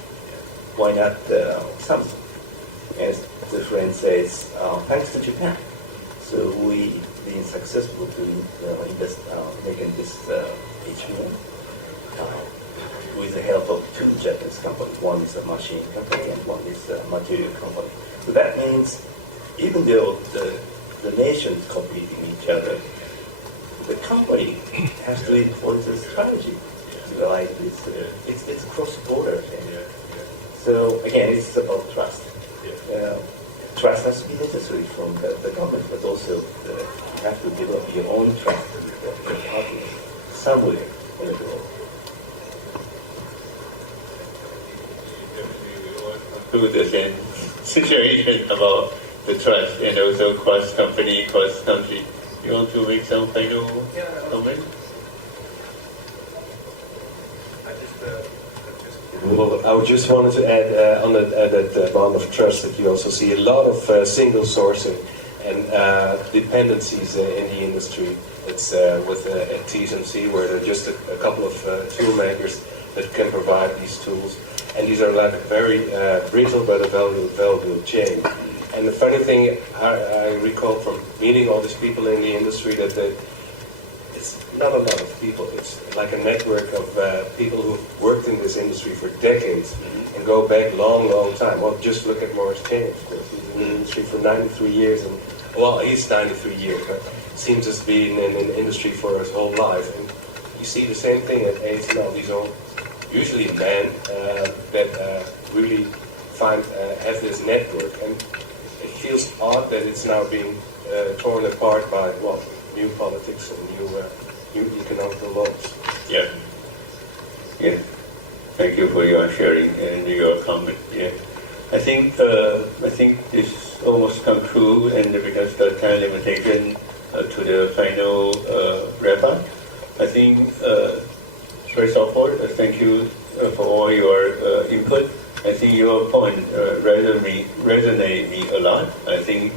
Why not Samsung? And the friend says, thanks to Japan. So we've been successful to invest, making this HBM with the help of 2 Japanese companies. One is a machine company and one is a material company. So that means even though the nations competing each other, the company has to enforce a strategy. Like this, it's cross-border thing. So again, it's about trust. Trust has to be necessary from the government, but also you have to develop your own trust with the partners somewhere in the world. Through the same situation about the trust and also cross-company, cross-country. You want to make some final comment? Well, I just wanted to add on that bond of trust that you also see a lot of single sourcing and dependencies in the industry. It's with at TSMC where there are just a couple of tool makers that can provide these tools, and these are like very brittle but a valuable chain. And the funny thing I recall from meeting all these people in the industry that it's not a lot of people. It's like a network of people who've worked in this industry for decades and go back long time. Well, just look at Morris Chain, of course. He's in the industry for 93 years. And well, he's 93 years, but seems to be in the industry for his whole life. And you see the same thing at ASML. These are usually men that really have this network. And it feels odd that it's now being torn apart by, well, new politics and new economic laws. Yeah. Thank you for your sharing and your comment. Yeah. I think this almost come true, and because the time limitation to the final wrap up. I think first of all, thank you for all your input. I think your point resonate me a lot. I think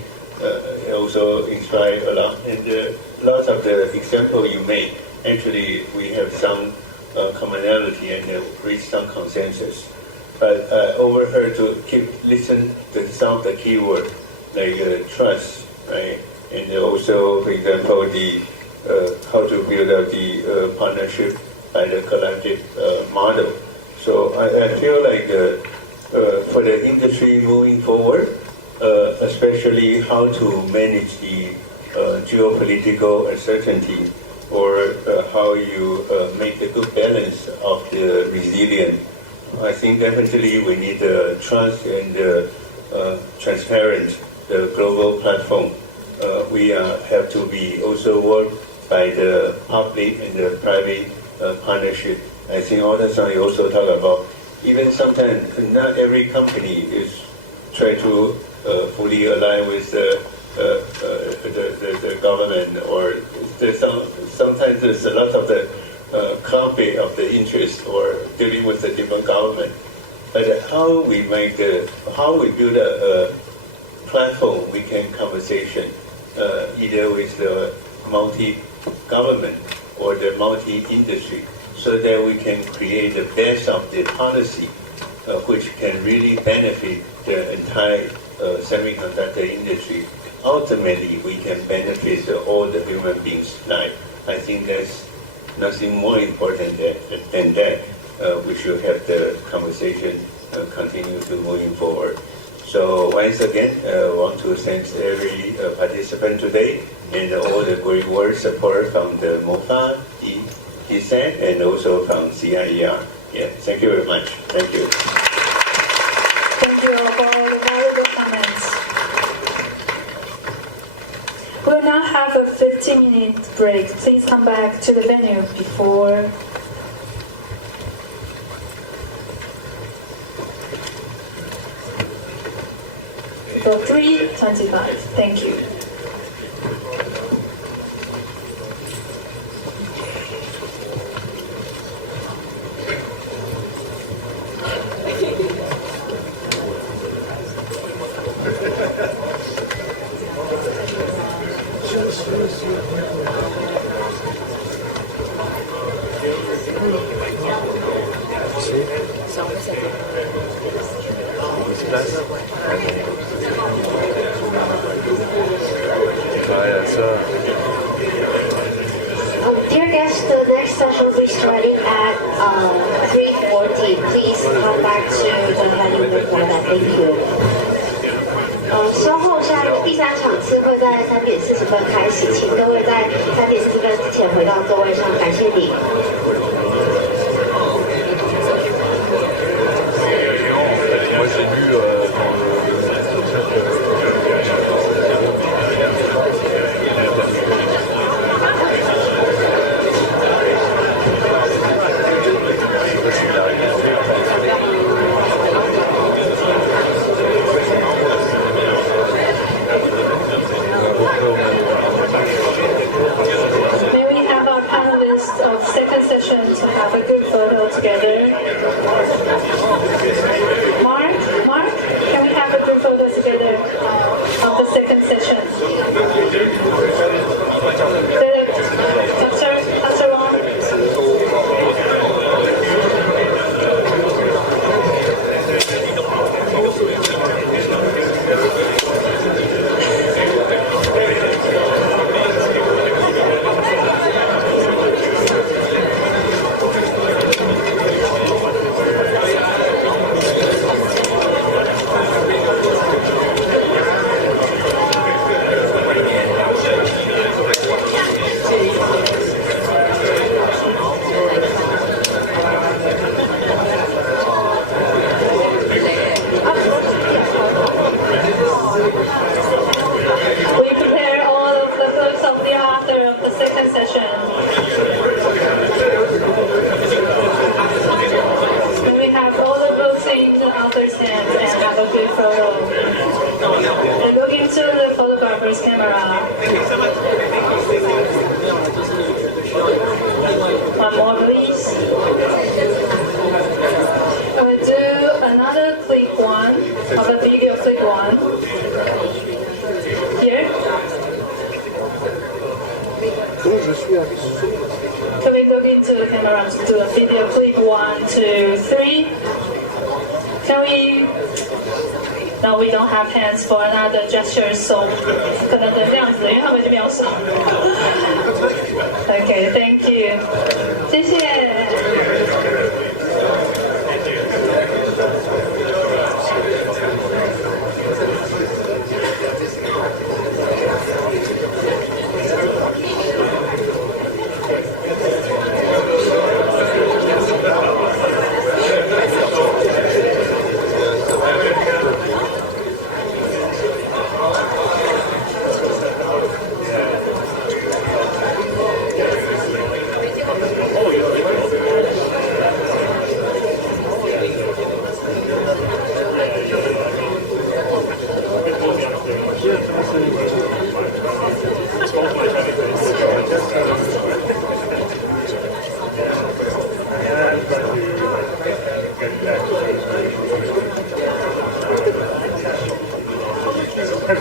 also inspired a lot, and lots of the example you made, actually we have some commonality and reach some consensus. But I overheard to listen to some of the keywords like trust, right? And also, for example, the how to build up the partnership and the collective model. So I feel like for the industry moving forward, especially how to manage the geopolitical uncertainty, or how you make a good balance of the resilience. I think definitely we need trust and transparent the global platform. We have to be also work by the public and the private partnership. I think all the time you also talk about, even sometimes not every company is try to fully align with the government, or sometimes there's a lot of the conflict of the interest or dealing with the different government. But how we build a platform we can conversation either with the multi-government or the multi-industry, so that we can create the best of the policy which can really benefit the entire semiconductor industry. Ultimately, we can benefit all the human beings' life. I think there's nothing more important than that. We should have the conversation continue to moving forward. So once again, I want to thank every participant today and all the great work support from the MOFA, DSAT, and also from CIER. Yeah, thank you very much. Thank you. Thank you all for all the valuable comments. We'll now have a 15-minute break. Please come back to the venue before 3:25. Thank you. Dear guests, the next session will be starting at 3:40. Please come back to the venue before that. Thank you. 稍后第三场次会在3:40开始，请各位在3:40之前回到座位上，感谢你。Moi j'ai vu May we have our panelists of second session to have a good photo together? Mark, can we have a group photo together of the second session? Pastor Wong? We prepare all of the clothes of the author of the second session. And we have all the books in the author's hands and have a good photo. And look into the photographer's camera. One more, please. And we do another click one of a video click one. Here. Can we look into the camera to do a video clip 1, 2, 3? Can we? No, we don't have hands for another gesture, so 可能得这样子，因为他们已经秒数。Okay, thank you. 谢谢。我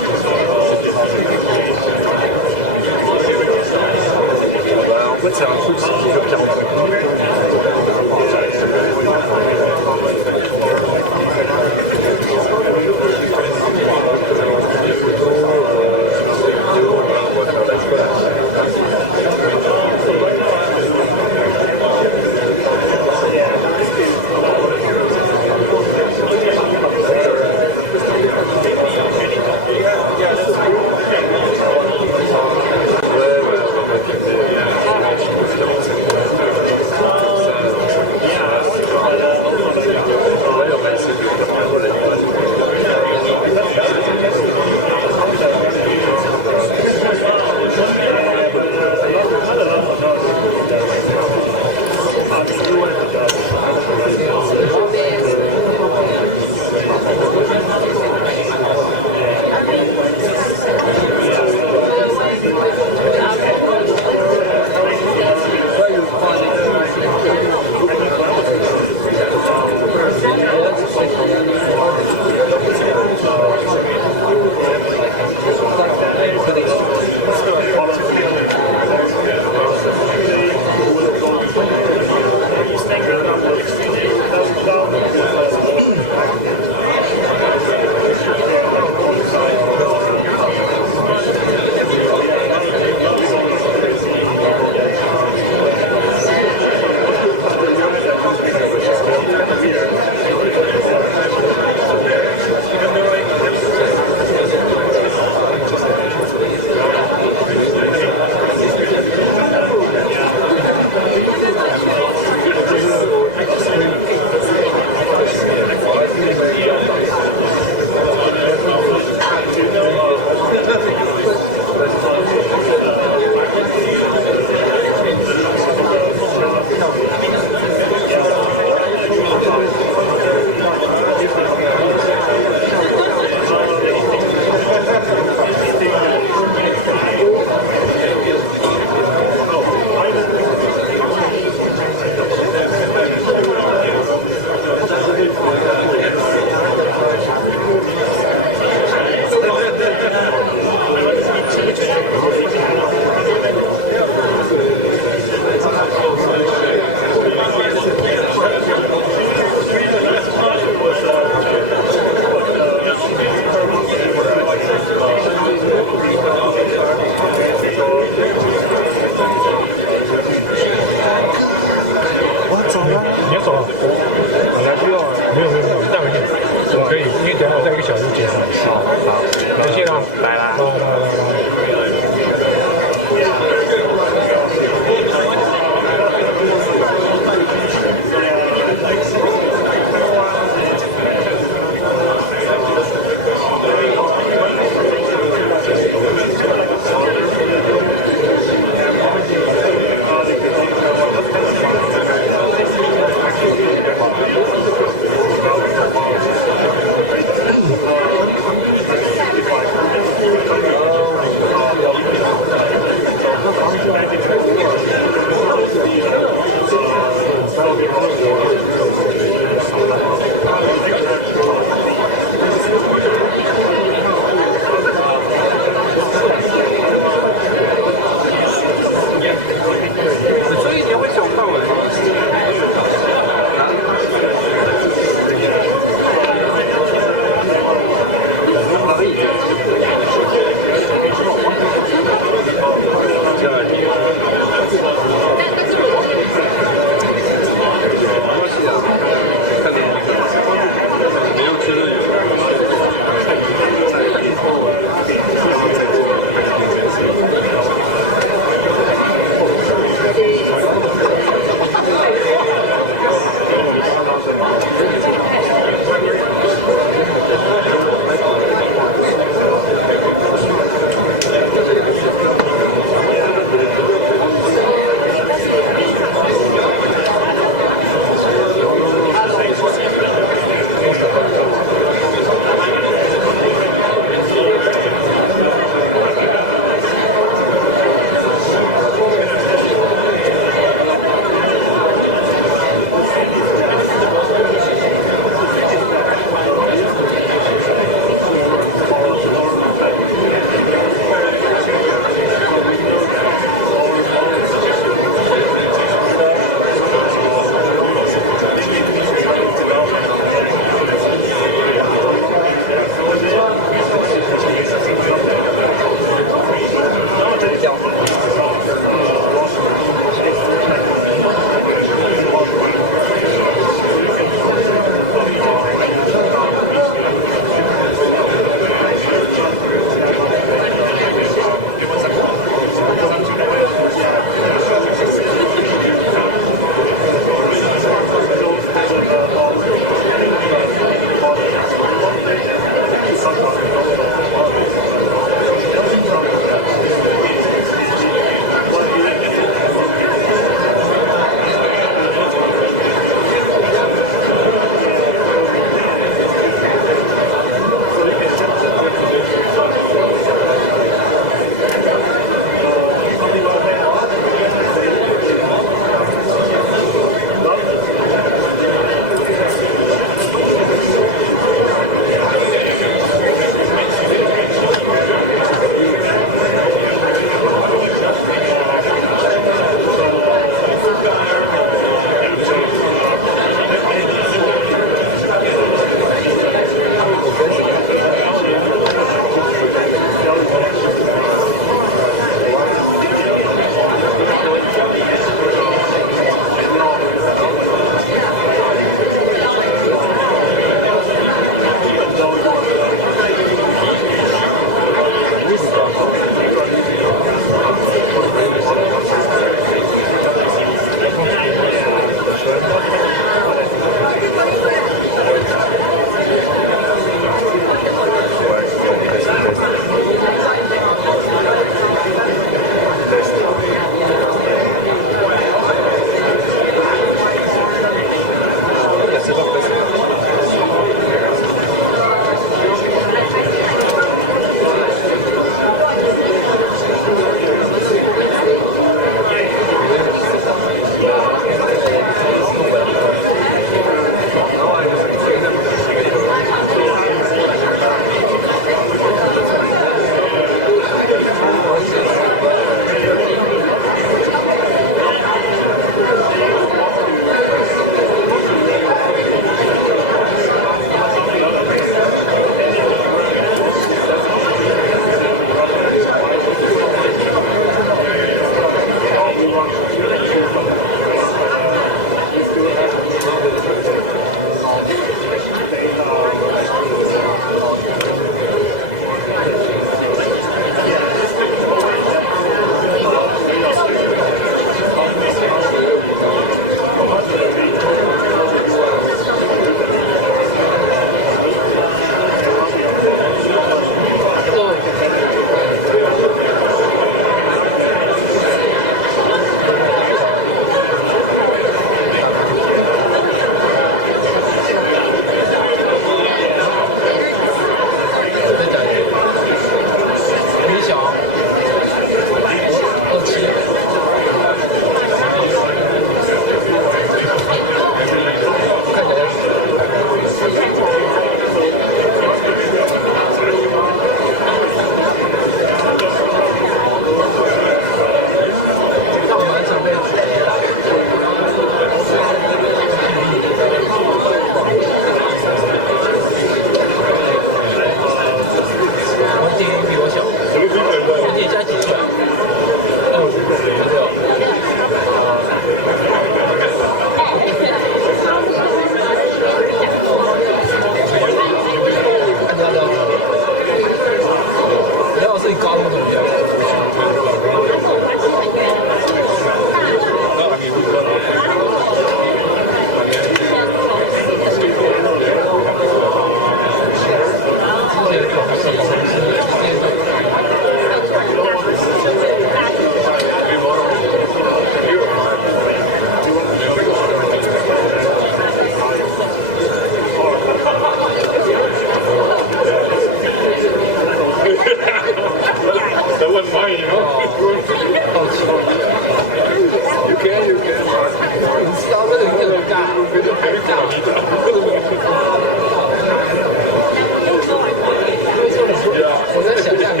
我在想象很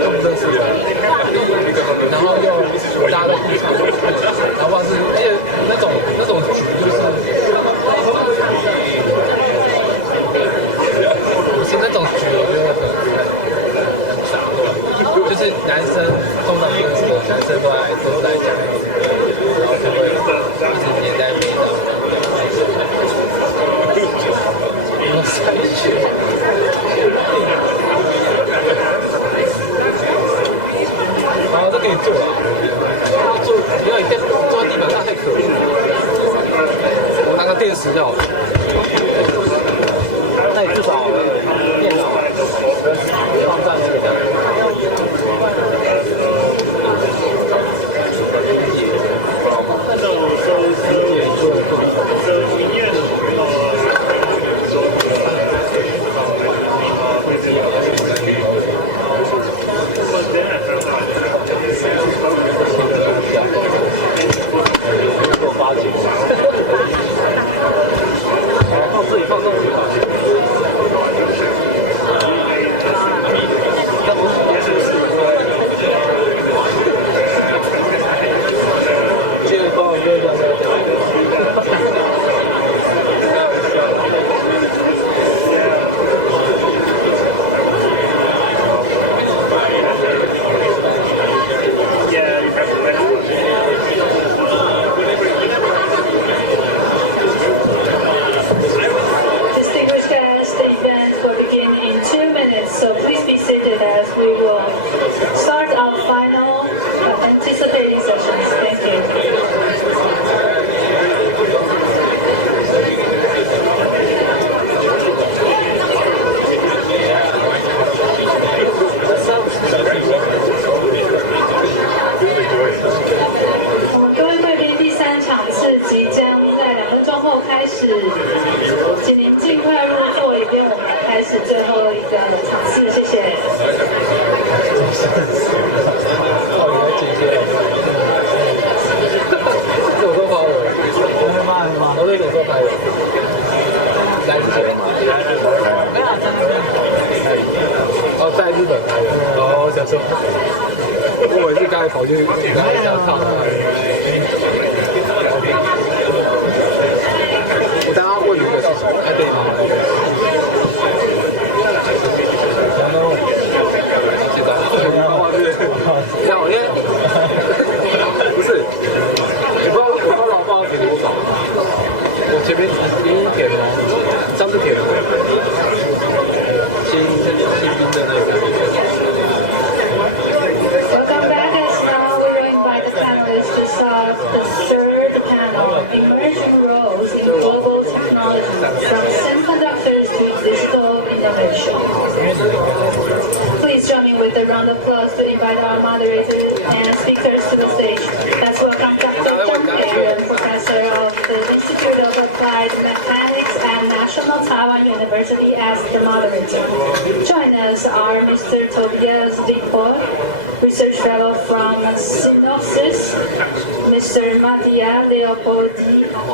多不认识的，然后又大家都不唱，然后是而且那种局就是不是那种局，我觉得很傻，就是男生通常认识的男生都来讲，然后就会一直黏在边上。我塞学。好，这可以做了。做，不要坐在地板上太可恶了。我拿个电池就好了。那你至少电脑放在那个上面。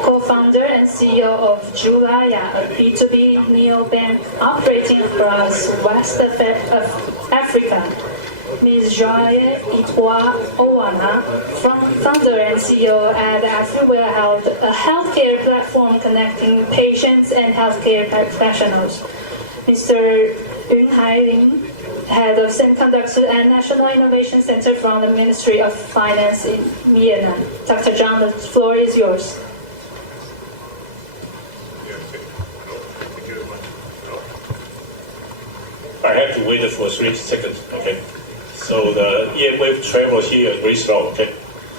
Co-founder and CEO of Julaya, a B2B neobank operating across West Africa. Ms. Joye Itwa Owana, founder and CEO at Afriware Health, a healthcare platform connecting patients and healthcare professionals. Mr. Yun Hai-Ling, Head of Semiconductor and National Innovation Center from the Ministry of Finance in Vienna. Dr. John, the floor is yours. I have to wait for 3 seconds, okay? So the wave travel here very slow, okay?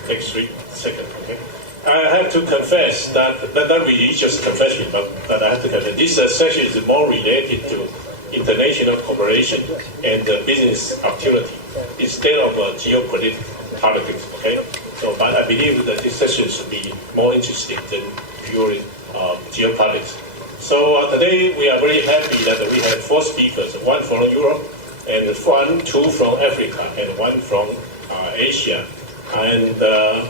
Take 3 seconds, okay? I have to confess that religious confession, but I have to confess this session is more related to international cooperation and business opportunity instead of geopolitics, politics, okay? So, but I believe that this session should be more interesting than pure geopolitics. So today we are very happy that we have 4 speakers, 1 from Europe, and 2 from Africa, and 1 from Asia. And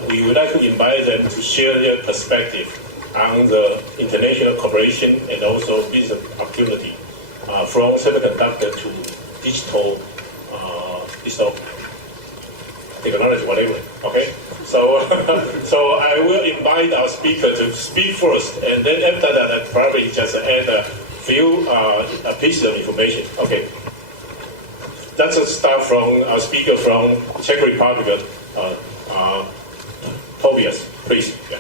we would like to invite them to share their perspective on the international cooperation and also business opportunity from semiconductor to digital technology, whatever. Okay, so so I will invite our speaker to speak first, and then after that, I probably just add a few pieces of information. Okay, let's start from our speaker from Czech Republic, Tobias, please. Yeah.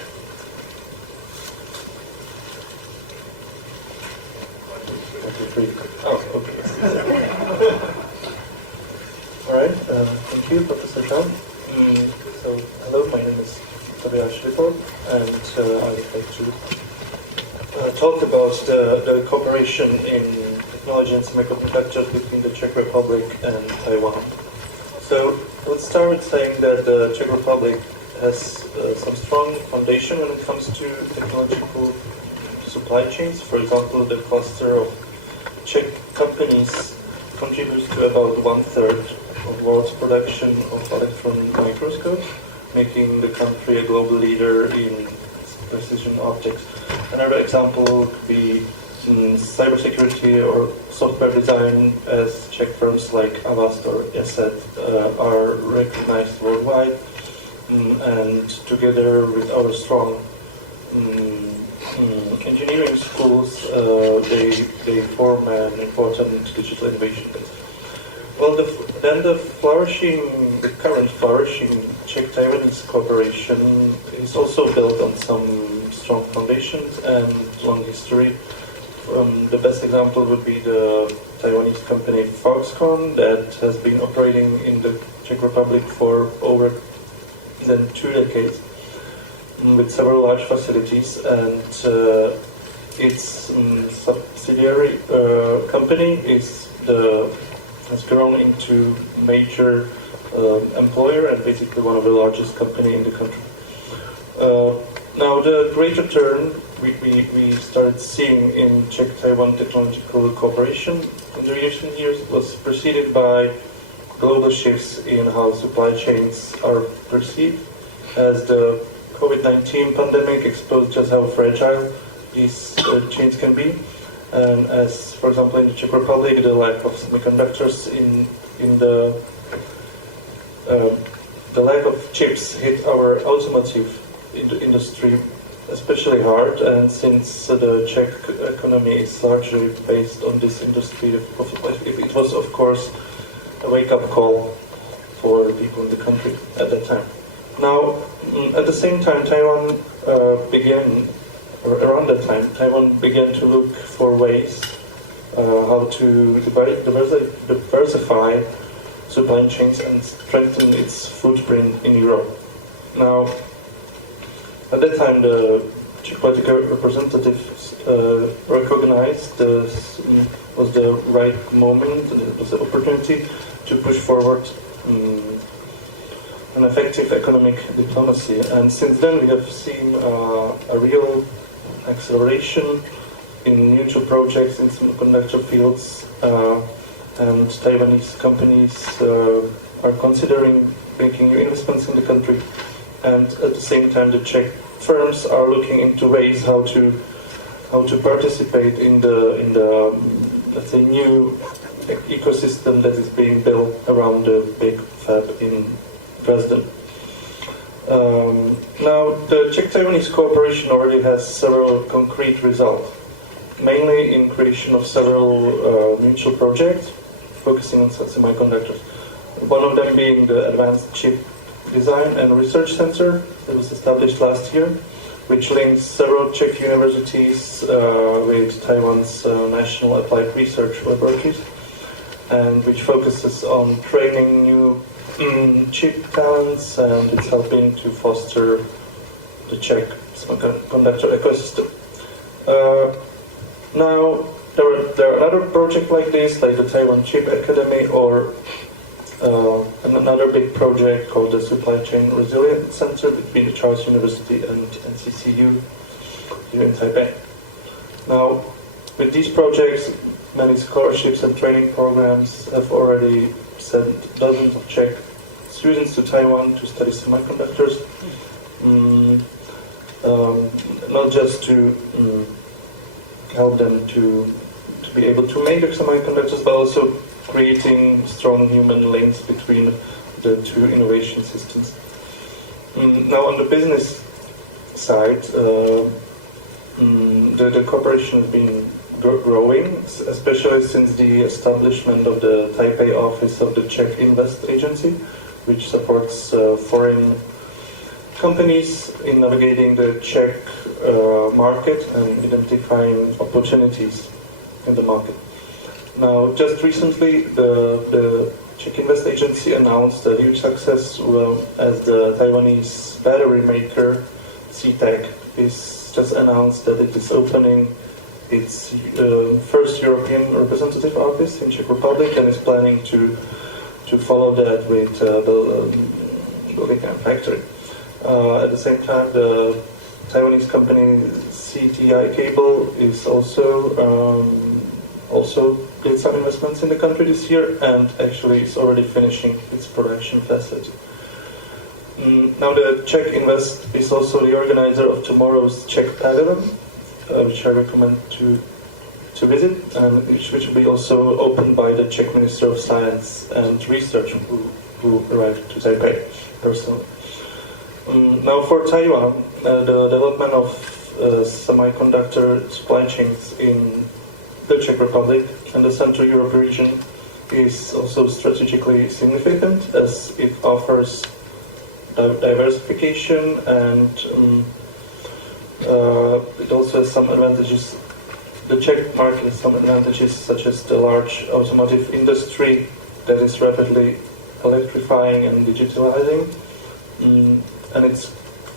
Oh, okay. All right. Thank you, Professor John. So, hello. My name is Tobias Schlipport, and I would like to talk about the cooperation in technology and semiconductors between the Czech Republic and Taiwan. So, let's start with saying that the Czech Republic has some strong foundation when it comes to technological supply chains. For example, the cluster of Czech companies contributes to about 1/3 of world's production of electron microscopes, making the country a global leader in precision optics. Another example could be cybersecurity or software design, as Czech firms like Avast or ESET are recognized worldwide, and together with our strong engineering schools, they form an important digital innovation base. Well, the current flourishing Czech-Taiwanese cooperation is also built on some strong foundations and long history. The best example would be the Taiwanese company Foxconn that has been operating in the Czech Republic for over than 2 decades, with several large facilities, and its subsidiary company has grown into major employer and basically one of the largest company in the country. Now, the greater turn we started seeing in Czech-Taiwan technological cooperation in the recent years was preceded by global shifts in how supply chains are perceived, as the COVID-19 pandemic exposed just how fragile these chains can be, and as, for example, in the Czech Republic, the lack of semiconductors in the lack of chips hit our automotive industry especially hard, and since the Czech economy is largely based on this industry, it was, of course, a wake-up call for the people in the country at that time. Now, at the same time, Taiwan began to look for ways how to diversify supply chains and strengthen its footprint in Europe. Now, at that time, the Czech political representatives recognized this was the right moment, and it was the opportunity to push forward an effective economic diplomacy. And since then, we have seen a real acceleration in mutual projects in semiconductor fields, and Taiwanese companies are considering making new investments in the country. And at the same time, the Czech firms are looking into ways how to participate in the let's say new ecosystem that is being built around the big fab in Dresden. Now, the Czech-Taiwanese cooperation already has several concrete results, mainly in creation of several mutual projects focusing on semiconductors. One of them being the Advanced Chip Design and Research Center that was established last year, which links several Czech universities with Taiwan's National Applied Research Laboratories, and which focuses on training new chip talents, and it's helping to foster the Czech semiconductor ecosystem. Now, there are other projects like this, like the Taiwan Chip Academy, or another big project called the Supply Chain Resilience Center between the Charles University and NCCU here in Taipei. Now, with these projects, many scholarships and training programs have already sent dozens of Czech students to Taiwan to study semiconductors. not just to help them to be able to make the semiconductors, but also creating strong human links between the two innovation systems. Now on the business side, the cooperation has been growing, especially since the establishment of the Taipei office of the Czech Invest Agency, which supports foreign companies in navigating the Czech market and identifying opportunities in the market. Now, just recently, the Czech Invest Agency announced a huge success as the Taiwanese battery maker CTEC is just announced that it is opening its first European representative office in Czech Republic and is planning to follow that with building a factory. At the same time, the Taiwanese company CTI Cable is also did some investments in the country this year and actually is already finishing its production facility. Now the Czech Invest is also the organizer of tomorrow's Czech Pavilion, which I recommend to visit, and which will be also opened by the Czech Minister of Science and Research, who arrived to Taipei personally. Now for Taiwan, the development of semiconductor supply chains in the Czech Republic and the Central Europe region is also strategically significant as it offers diversification and it also has some advantages. The Czech market has some advantages such as the large automotive industry that is rapidly electrifying and digitalizing, and it's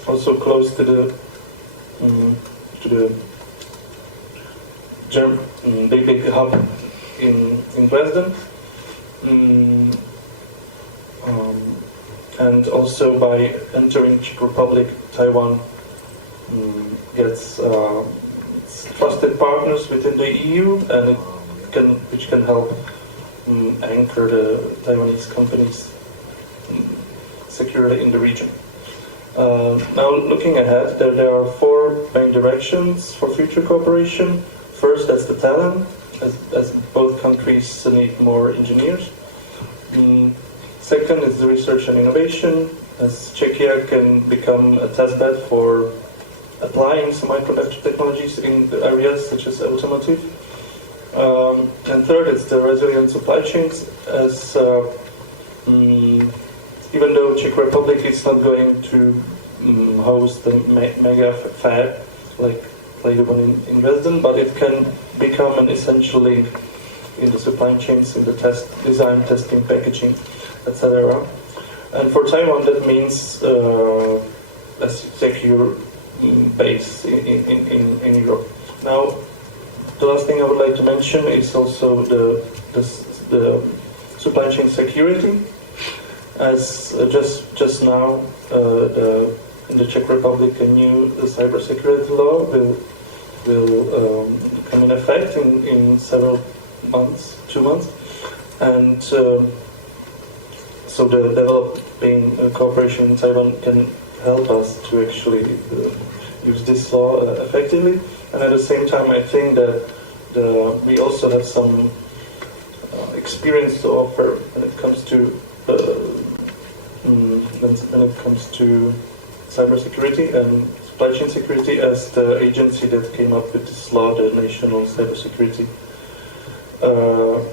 also close to the big hub in Dresden, and also by entering Czech Republic, Taiwan gets trusted partners within the EU, and which can help anchor the Taiwanese companies securely in the region. Now looking ahead, there are four main directions for future cooperation. First, that's the talent, as both countries need more engineers. Second is the research and innovation, as Czechia can become a testbed for applying semiconductor technologies in areas such as automotive. And third is the resilient supply chains, as even though Czech Republic is not going to host the mega fab like the one in Dresden, but it can become an essential link in the supply chains, in the design, testing, packaging, etc. And for Taiwan, that means a secure base in Europe. Now, the last thing I would like to mention is also the supply chain security, as just now in the Czech Republic a new cybersecurity law will come in effect in several months, 2 months, and so the developing cooperation in Taiwan can help us to actually use this law effectively. And at the same time, I think that we also have some experience to offer when it comes to cybersecurity and supply chain security, as the agency that came up with this law, the National Cybersecurity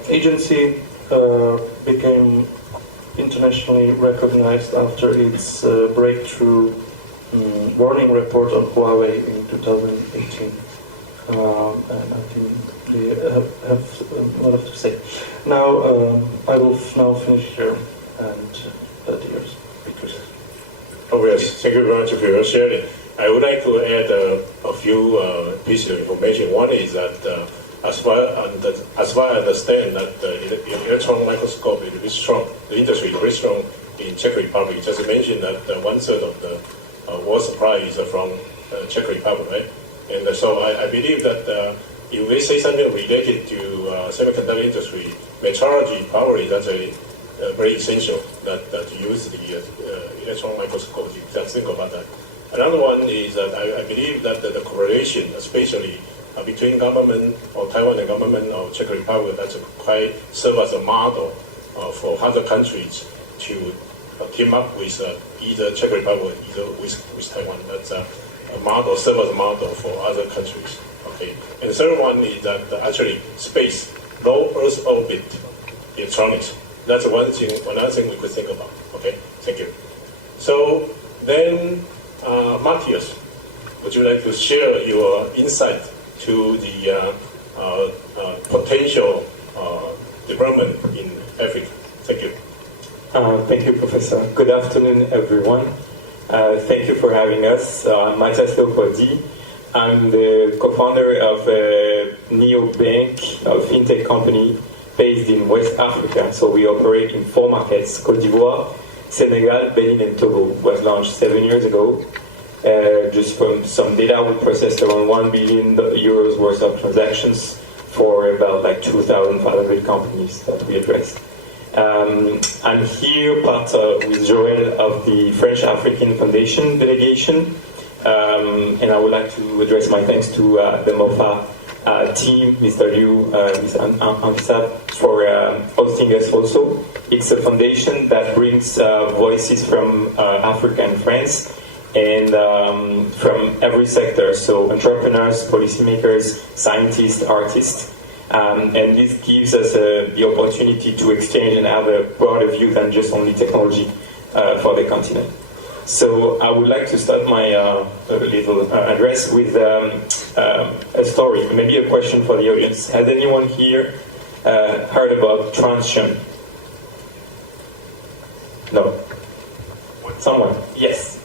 Agency, became internationally recognized after its breakthrough warning report on Huawei in 2018. And I think they have a lot to say. Now, I will now finish here, and dear speakers. Oh yes, thank you very much for your sharing. I would like to add a few pieces of information. One is that as far as I understand, that the electron microscope is very strong. The industry is very strong in Czech Republic. Just mentioned that 1/3 of the world supply is from Czech Republic, right? And so I believe that if we say something related to semiconductor industry, metrology probably that's very essential that to use the electron microscope. You just think about that. Another one is that I believe that the cooperation, especially between government of Taiwan and government of Czech Republic, that's quite serve as a model for other countries to team up with either Czech Republic, either with Taiwan. That's a model, serve as a model for other countries. Okay. And the third one is that actually space, low Earth orbit electronics. That's another thing we could think about. Okay. Thank you. So then, Matthias, would you like to share your insight to the potential development in Africa? Thank you. Thank you, Professor. Good afternoon, everyone. Thank you for having us. Matthias Leopoldi. I'm the co-founder of a neobank, a fintech company based in West Africa. So we operate in 4 markets: Côte d'Ivoire, Senegal, Benin, and Togo. It was launched 7 years ago. Just from some data, we processed around 1 billion euros worth of transactions for about like 2,500 companies that we addressed. I'm here part with Joël of the French African Foundation delegation, and I would like to address my thanks to the MOFA team, Mr. Liu, Ms. Ansab, for hosting us also. It's a foundation that brings voices from Africa and France, and from every sector, so entrepreneurs, policymakers, scientists, artists. And this gives us the opportunity to exchange and have a broader view than just only technology for the continent. So I would like to start my little address with a story, maybe a question for the audience. Has anyone here heard about Transsion? No? Someone? Yes.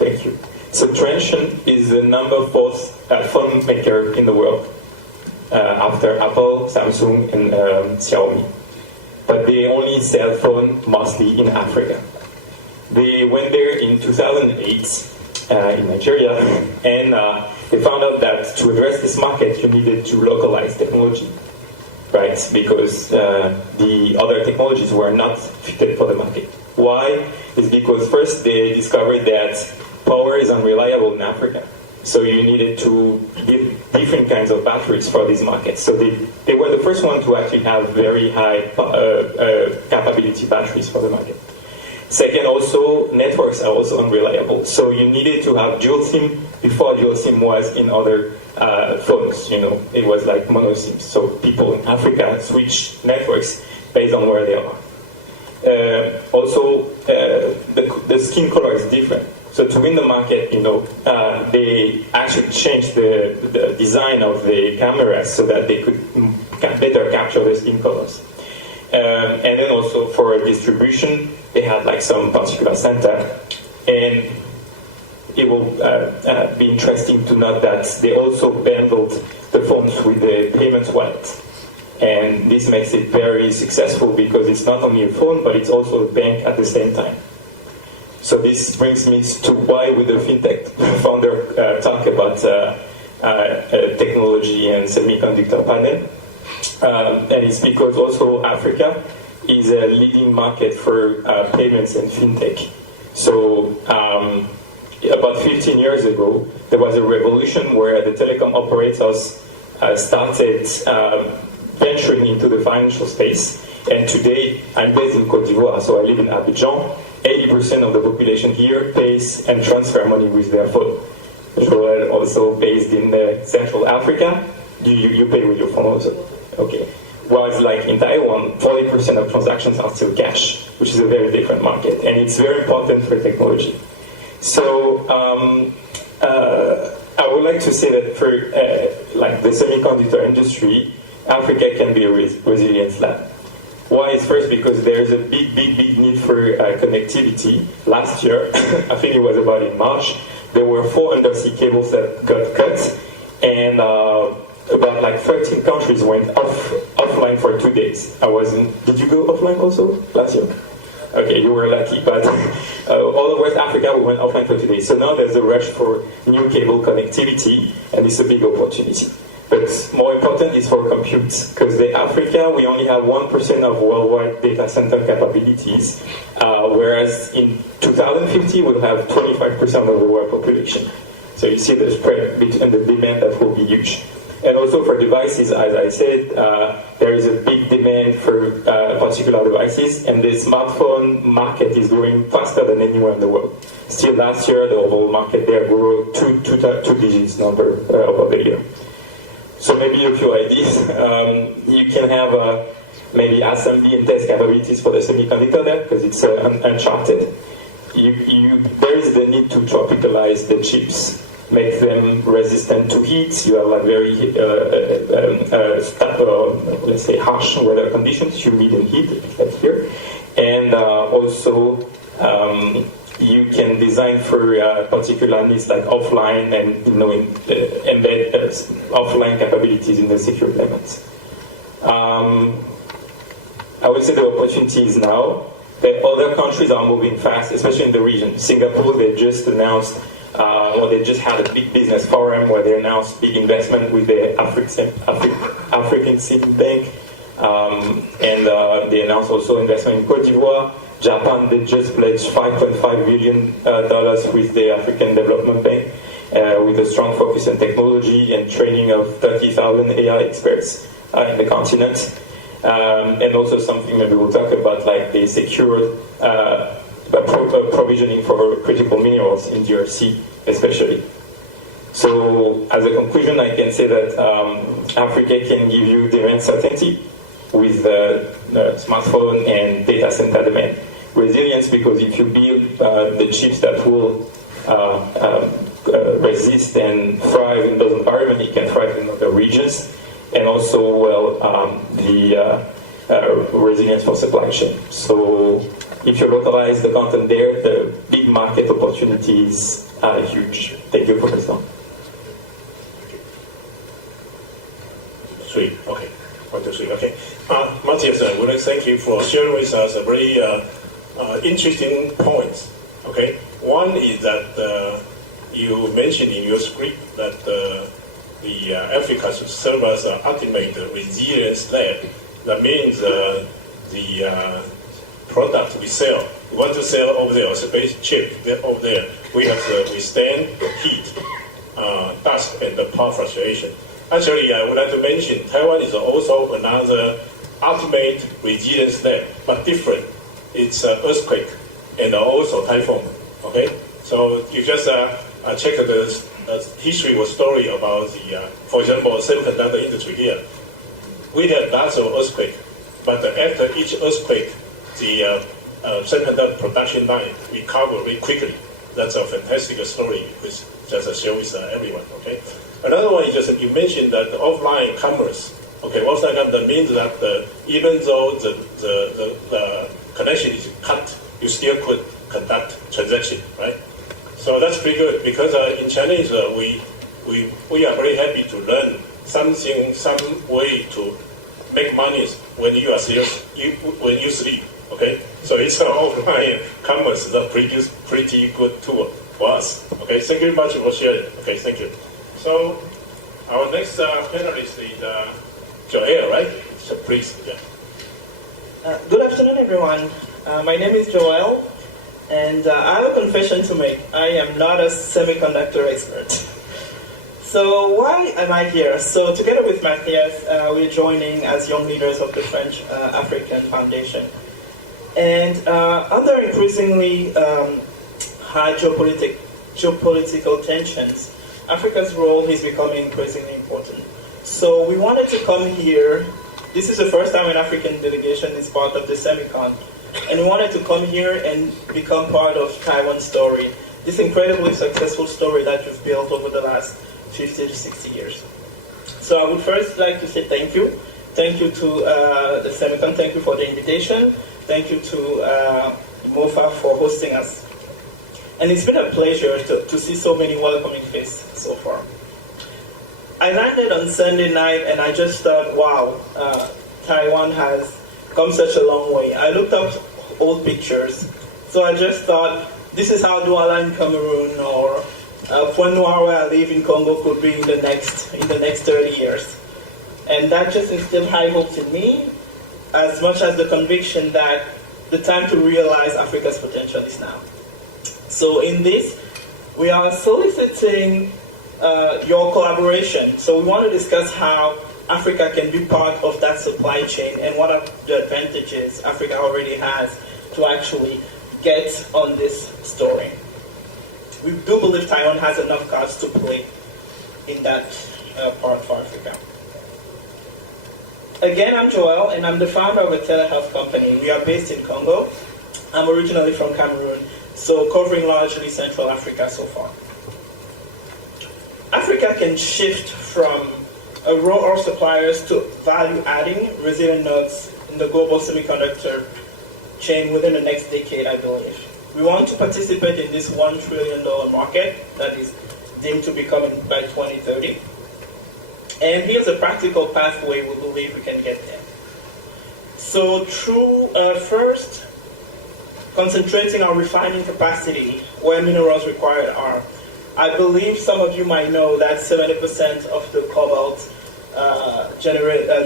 Thank you. So Transsion is the number 4th phone maker in the world, after Apple, Samsung, and Xiaomi. But they only sell phones mostly in Africa. They went there in 2008 in Nigeria, and they found out that to address this market, you needed to localize technology, right? Because the other technologies were not fitted for the market. Why? It's because first they discovered that power is unreliable in Africa. So you needed to build different kinds of batteries for these markets. So they were the first one to actually have very high capability batteries for the market. Second, also, networks are also unreliable. So you needed to have dual SIM before dual SIM was in other phones. You know, it was like mono SIM. So people in Africa switch networks based on where they are. Also, the skin color is different. So to win the market, you know, they actually changed the design of the cameras so that they could better capture the skin colors. And then also for distribution, they had like some particular center. And it will be interesting to note that they also bundled the phones with the payments wallet. And this makes it very successful because it's not only a phone, but it's also a bank at the same time. So this brings me to why would the fintech founder talk about technology and semiconductor panel. And it's because also Africa is a leading market for payments and fintech. So about 15 years ago, there was a revolution where the telecom operators started venturing into the financial space. And today, I'm based in Côte d'Ivoire, so I live in Abidjan. 80% of the population here pays and transfer money with their phone. Joel, also based in Central Africa, you pay with your phone also. Okay. Whereas like in Taiwan, 40% of transactions are still cash, which is a very different market. And it's very important for technology. So I would like to say that for like the semiconductor industry, Africa can be a resilient lab. Why is first because there's a big need for connectivity. Last year, I think it was about in March, there were 4 undersea cables that got cut, and about like 13 countries went offline for 2 days. Did you go offline also last year? Okay, you were lucky, but all of West Africa we went offline for 2 days. So now there's a rush for new cable connectivity, and it's a big opportunity. But more important is for compute, because in Africa we only have 1% of worldwide data center capabilities, whereas in 2050 we'll have 25% of the world population. So you see the spread between the demand that will be huge. And also for devices, as I said, there is a big demand for particular devices, and the smartphone market is growing faster than anywhere in the world. Still last year, the overall market there grew two digits number over the year. So maybe a few ideas. You can have maybe assembly and test capabilities for the semiconductor there, because it's uncharted. There is the need to tropicalize the chips, make them resistant to heat. You have like very let's say harsh weather conditions, humid and heat, like here. And also you can design for particular needs like offline and embed offline capabilities in the secure elements. I would say the opportunity is now that other countries are moving fast, especially in the region. Singapore, they just announced, they just had a big business forum where they announced big investment with the African City Bank, and they announced also investment in Côte d'Ivoire. Japan, they just pledged $5.5 billion with the African Development Bank, with a strong focus on technology and training of 30,000 AI experts in the continent. And also something maybe we'll talk about, like the secured provisioning for critical minerals in DRC, especially. So as a conclusion, I can say that Africa can give you demand certainty with smartphone and data center demand. Resilience, because if you build the chips that will resist and thrive in those environments, it can thrive in other regions. And also, the resilience for supply chain. So if you localize the content there, the big market opportunities are huge. Thank you, Professor. Three, okay. 1, 2, 3, okay. Matthias, I would like to thank you for sharing with us a very interesting points. Okay, one is that you mentioned in your script that the Africa should serve as an ultimate resilience lab. That means the product we sell, we want to sell over there, a space chip over there, we have to withstand heat, dust, and the power fluctuation. Actually, I would like to mention Taiwan is also another ultimate resilience lab, but different. It's earthquake and also typhoon. Okay, so you just check the history or story about the, for example, semiconductor industry here. We had lots of earthquake, but after each earthquake, the semiconductor production line recovered very quickly. That's a fantastic story, which just share with everyone. Okay. Another one is just you mentioned that the offline commerce. Okay, offline commerce means that even though the connection is cut, you still could conduct transaction, right? So that's pretty good because in Chinese we are very happy to learn some way to make money when you are serious, when you sleep. Okay, so it's an offline commerce that pretty good tool for us. Okay, thank you very much for sharing. Okay, thank you. So our next panelist is Joel, right? So please, yeah. Good afternoon, everyone. My name is Joel, and I have a confession to make. I am not a semiconductor expert. So why am I here? So together with Matthias, we're joining as young leaders of the French African Foundation. And under increasingly high geopolitical tensions, Africa's role is becoming increasingly important. So we wanted to come here. This is the first time an African delegation is part of the Semicon. And we wanted to come here and become part of Taiwan's story, this incredibly successful story that you've built over the last 50 to 60 years. So I would first like to say thank you. Thank you to the Semicon. Thank you for the invitation. Thank you to MOFA for hosting us. And it's been a pleasure to see so many welcoming faces so far. I landed on Sunday night and I just thought, wow, Taiwan has come such a long way. I looked up old pictures. So I just thought, this is how Douala in Cameroon or Point Noir, where I live in Congo, could be in the next 30 years. And that just instilled high hopes in me, as much as the conviction that the time to realize Africa's potential is now. So in this, we are soliciting your collaboration. So we want to discuss how Africa can be part of that supply chain and what are the advantages Africa already has to actually get on this story. We do believe Taiwan has enough cards to play in that part for Africa. Again, I'm Joel, and I'm the founder of a telehealth company. We are based in Congo. I'm originally from Cameroon, so covering largely Central Africa so far. Africa can shift from raw ore suppliers to value-adding resilient nodes in the global semiconductor chain within the next decade, I believe. We want to participate in this $1 trillion market that is deemed to be coming by 2030. And here's a practical pathway we believe we can get there. So through first concentrating on refining capacity where minerals required are. I believe some of you might know that 70% of the cobalt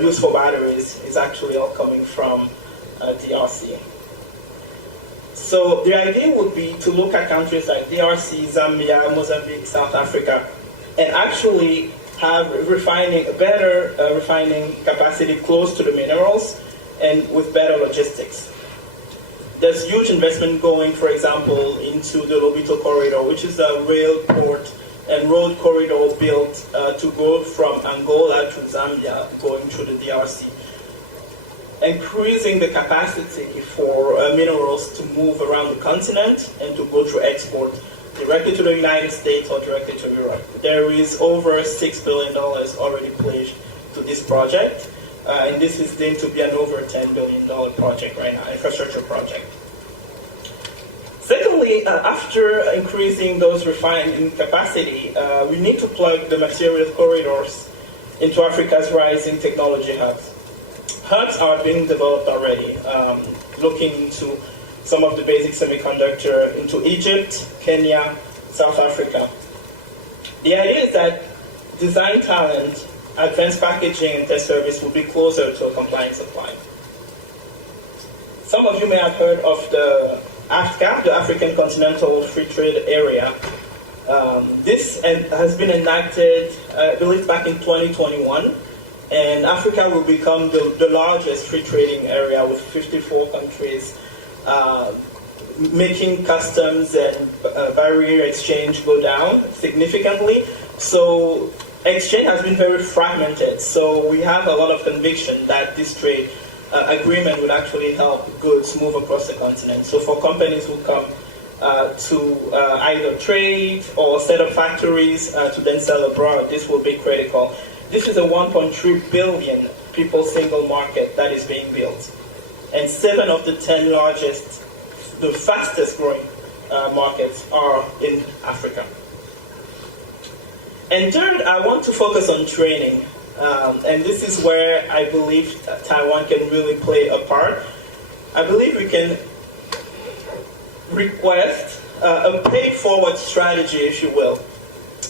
used for batteries is actually all coming from DRC. So the idea would be to look at countries like DRC, Zambia, Mozambique, South Africa, and actually have better refining capacity close to the minerals and with better logistics. There's huge investment going, for example, into the Lobito corridor, which is a rail, port, and road corridor built to go from Angola to Zambia, going through the DRC. Increasing the capacity for minerals to move around the continent and to go through export directly to the United States or directly to Europe. There is over $6 billion already pledged to this project. And this is deemed to be an over $10 billion project right now, infrastructure project. Secondly, after increasing those refining capacity, we need to plug the material corridors into Africa's rising technology hubs. Hubs are being developed already, looking into some of the basic semiconductor into Egypt, Kenya, South Africa. The idea is that design talent, advanced packaging and test service will be closer to a compliant supply. Some of you may have heard of the AFCA, the African Continental Free Trade Area. This has been enacted, I believe, back in 2021, and Africa will become the largest free trading area with 54 countries, making customs and barrier exchange go down significantly. So exchange has been very fragmented, so we have a lot of conviction that this trade agreement would actually help goods move across the continent. So for companies who come to either trade or set up factories to then sell abroad, this will be critical. This is a 1.3 billion people single market that is being built. And 7 of the 10 largest, the fastest growing markets are in Africa. And third, I want to focus on training. And this is where I believe Taiwan can really play a part. I believe we can request a pay-forward strategy, if you will.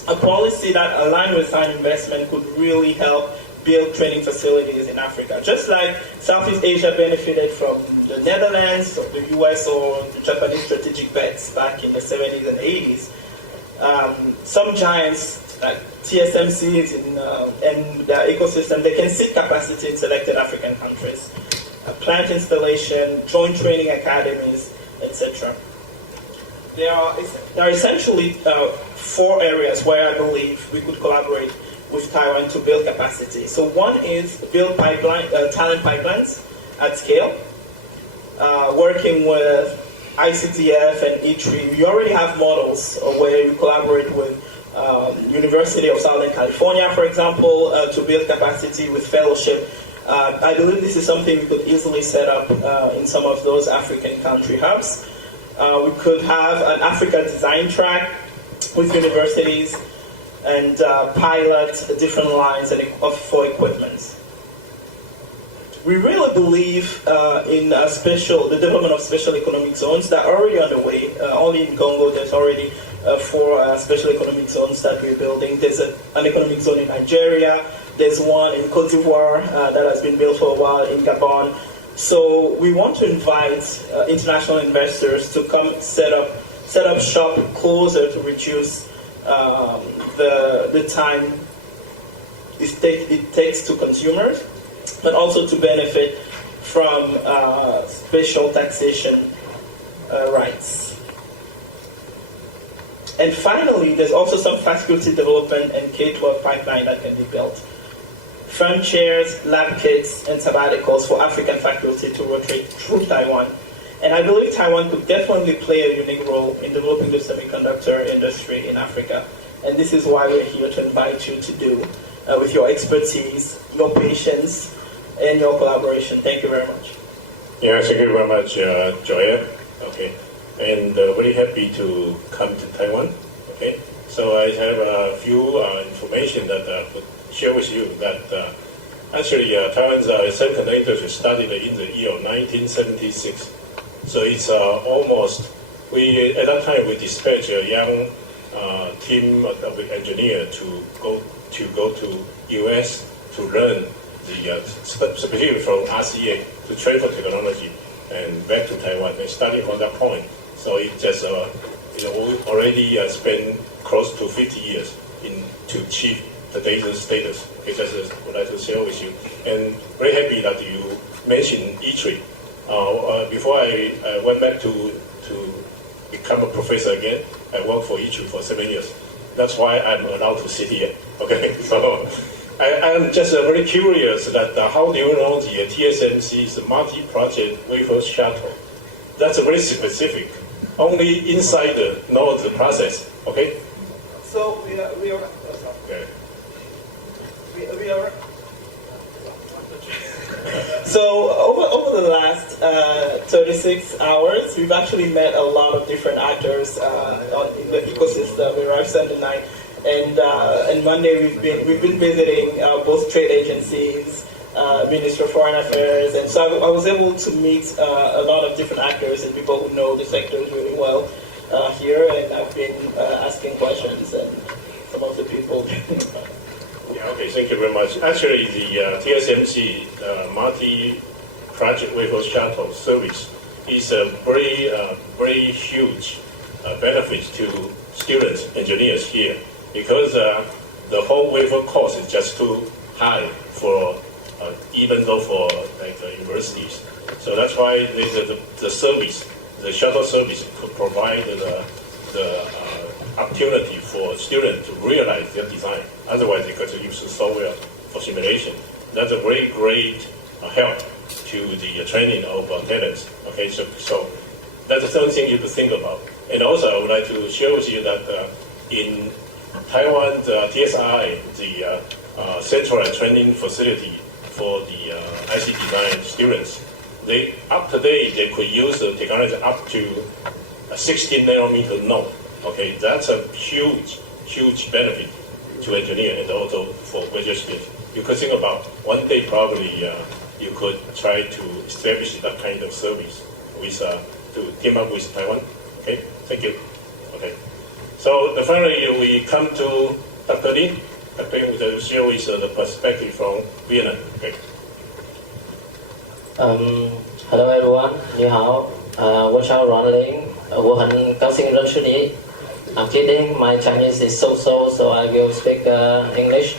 A policy that aligned with our investment could really help build training facilities in Africa. Just like Southeast Asia benefited from the Netherlands, or the US, or the Japanese strategic bets back in the 70s and 80s. Some giants like TSMC and their ecosystem, they can seek capacity in selected African countries. Plant installation, joint training academies, etc. There are essentially 4 areas where I believe we could collaborate with Taiwan to build capacity. So one is build talent pipelines at scale, working with ICTF and E3. We already have models where we collaborate with University of Southern California, for example, to build capacity with fellowship. I believe this is something we could easily set up in some of those African country hubs. We could have an Africa design track with universities and pilot different lines for equipment. We really believe in the development of special economic zones that are already underway. Only in Congo, there's already for special economic zones that we're building. There's an economic zone in Nigeria. There's one in Cote d'Ivoire that has been built for a while in Gabon. So we want to invite international investors to come set up shop closer to reduce the time it takes to consumers, but also to benefit from special taxation rights. And finally, there's also some faculty development and K-12 pipeline that can be built. Fund chairs, lab kits, and sabbaticals for African faculty to rotate through Taiwan. And I believe Taiwan could definitely play a unique role in developing the semiconductor industry in Africa. And this is why we're here to invite you to do with your expertise, your patience, and your collaboration. Thank you very much. Yeah, thank you very much, Joya. Okay, and very happy to come to Taiwan. Okay, so I have a few information that I would share with you that actually Taiwan's semiconductor industry started in the year of 1976. So it's almost, at that time we dispatched a young team of engineers to go to US to learn the specifically from RCA to transfer technology and back to Taiwan and starting from that point. So it just already spent close to 50 years to achieve today's status. Okay, just would like to share with you, and very happy that you mentioned E3. Before I went back to become a professor again, I worked for E3 for 7 years. That's why I'm allowed to sit here. Okay, so I'm just very curious that how do you know the TSMC's multi-project wafer shuttle? That's very specific. Only insider knows the process. Okay. So we are. Okay. We are. So over the last 36 hours, we've actually met a lot of different actors in the ecosystem. We arrived Sunday night, and Monday we've been visiting both trade agencies, Ministry of Foreign Affairs, and so I was able to meet a lot of different actors and people who know the sectors really well here, and I've been asking questions, and some of the people. Yeah, okay, thank you very much. Actually, the TSMC multi-project wafer shuttle service is a very huge benefit to students, engineers here, because the whole wafer cost is just too high for even though for like universities. So that's why the service, the shuttle service, could provide the opportunity for students to realize their design. Otherwise, they got to use the software for simulation. That's a very great help to the training of talents. Okay, so that's something you could think about. And also, I would like to share with you that in Taiwan, the TSI, the centralized training facility for the IC design students, up to date they could use the technology up to a 16 nanometer node. Okay, that's a huge benefit to engineer and also for graduate students. You could think about one day probably you could try to establish that kind of service with to team up with Taiwan. Okay, thank you. Okay, so finally we come to Dr. Lin. Dr. Lin will share with the perspective from Vietnam. Okay. Hello everyone. 你好，我叫阮玲，我很高兴认识你。I'm kidding, my Chinese is so-so, so I will speak English.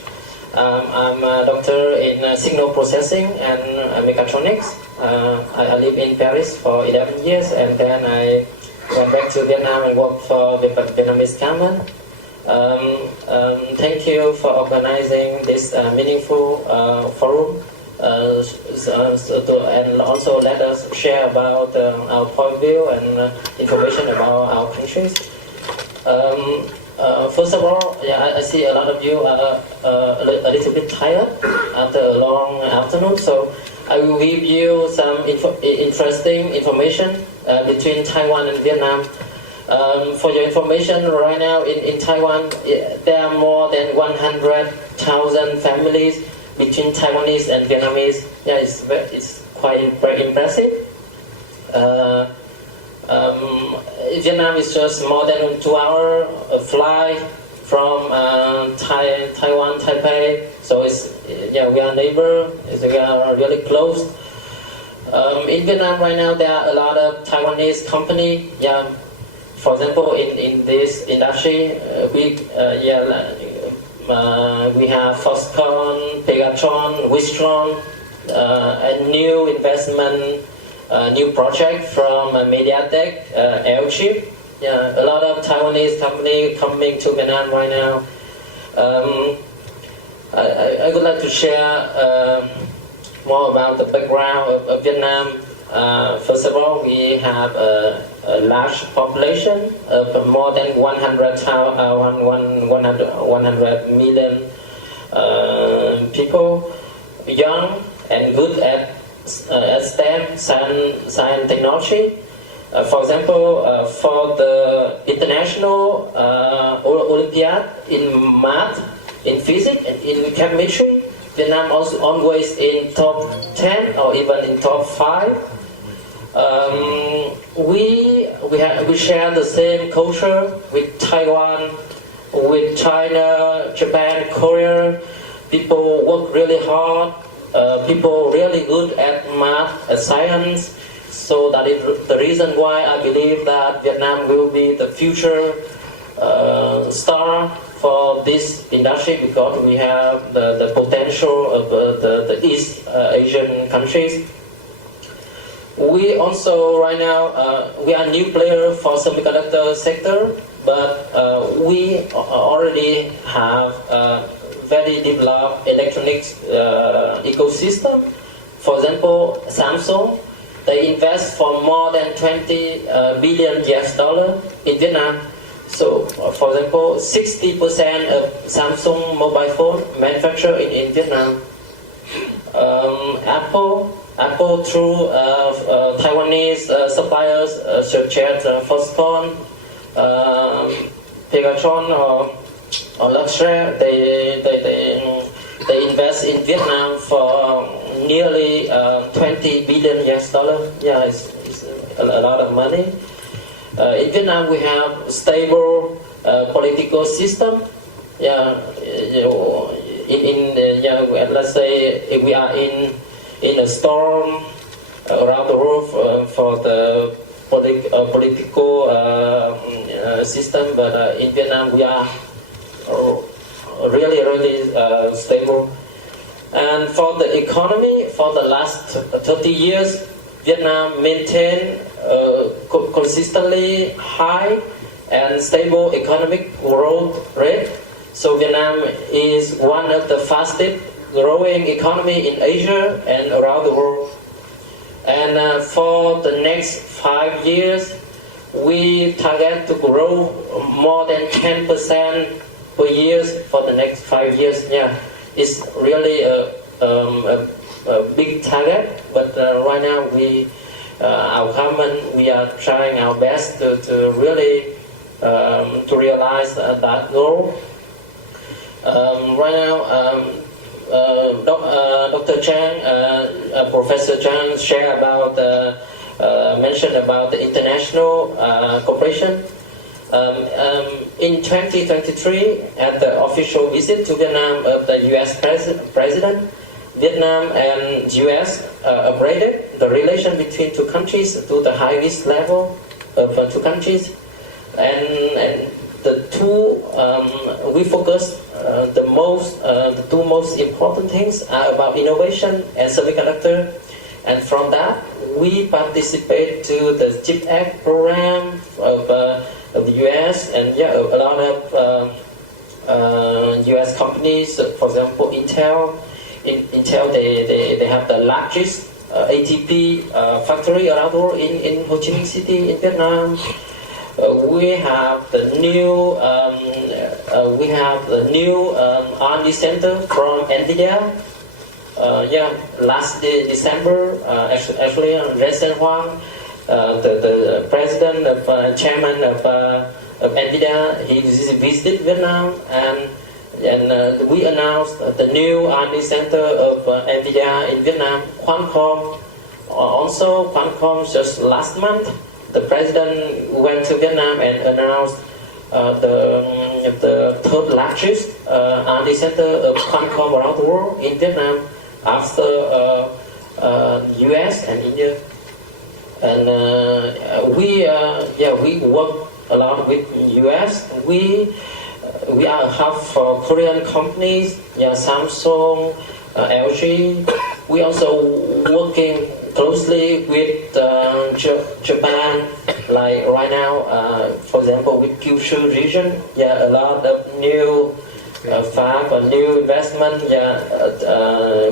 I'm a doctor in signal processing and mechatronics. I live in Paris for 11 years, and then I went back to Vietnam and worked for the Vietnamese government. Thank you for organizing this meaningful forum, and also let us share about our point of view and information about our countries. First of all, I see a lot of you are a little bit tired after a long afternoon, so I will give you some interesting information between Taiwan and Vietnam. For your information, right now in Taiwan, there are more than 100,000 families between Taiwanese and Vietnamese. Yeah, it's quite very impressive. Vietnam is just more than 2 hours flight from Taiwan, Taipei. So it's we are neighbor. We are really close. In Vietnam right now, there are a lot of Taiwanese company. For example, in this industry, we have Foxconn, Pegatron, Wistron, a new investment, new project from MediaTek, Airchip. A lot of Taiwanese company coming to Vietnam right now. I would like to share more about the background of Vietnam. First of all, we have a large population of more than 100 million people, young and good at STEM, science technology. For example, for the international Olympiad in math, in physics, and in chemistry, Vietnam also always in top 10 or even in top 5. We share the same culture with Taiwan, with China, Japan, Korea. People work really hard. People really good at math, at science. So that is the reason why I believe that Vietnam will be the future star for this industry, because we have the potential of the East Asian countries. We also right now we are a new player for semiconductor sector, but we already have a very developed electronics ecosystem. For example, Samsung, they invest for more than $20 billion in Vietnam. So, for example, 60% of Samsung mobile phone manufactured in Vietnam. Apple through Taiwanese suppliers such as Foxconn, Pegatron, or Luxshare, they invest in Vietnam for nearly $20 billion. Yeah, it's a lot of money. In Vietnam, we have stable political system. Let's say if we are in a storm around the world for the political system, but in Vietnam we are really stable. And for the economy, for the last 30 years, Vietnam maintained consistently high and stable economic growth rate. So Vietnam is one of the fastest growing economy in Asia and around the world. And for the next 5 years, we target to grow more than 10% per year for the next 5 years. Yeah, it's really a big target, but right now our government, we are trying our best to really to realize that goal. Right now, Dr. Chang, Professor Chang shared about mentioned about the international cooperation. In 2023, at the official visit to Vietnam of the U.S. President, Vietnam and U.S. upgraded the relation between two countries to the highest level of two countries, and the two we focus the two most important things are about innovation and semiconductor, and from that we participate to the CHIPS Act program of the U.S. and a lot of U.S. companies, for example Intel. Intel they have the largest ATP factory around the world in Ho Chi Minh City in Vietnam. We have the new R&D center from NVIDIA. Last December, actually, Rensen Huang, the president of chairman of NVIDIA, he visited Vietnam, and we announced the new R&D center of NVIDIA in Vietnam. Qualcomm, also Qualcomm just last month, the president went to Vietnam and announced the third largest R&D center of Qualcomm around the world in Vietnam after US and India. And we work a lot with US. We are a hub for Korean companies, Samsung, LG. We also working closely with Japan, like right now, for example, with Kyushu region, a lot of new fab and new investment,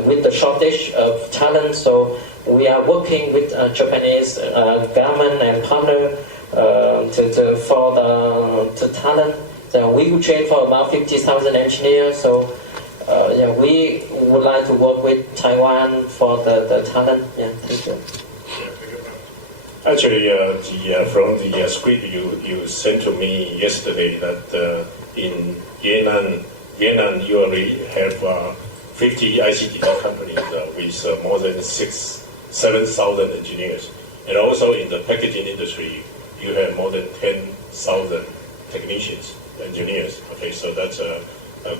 with the shortage of talent. So we are working with Japanese government and partner for the talent. So we will train for about 50,000 engineers. So we would like to work with Taiwan for the talent. Thank you. Actually, from the script you sent to me yesterday, that in Vietnam you already have 50 ICT companies with more than 7,000 engineers, and also in the packaging industry you have more than 10,000 technicians, engineers. Okay, so that's a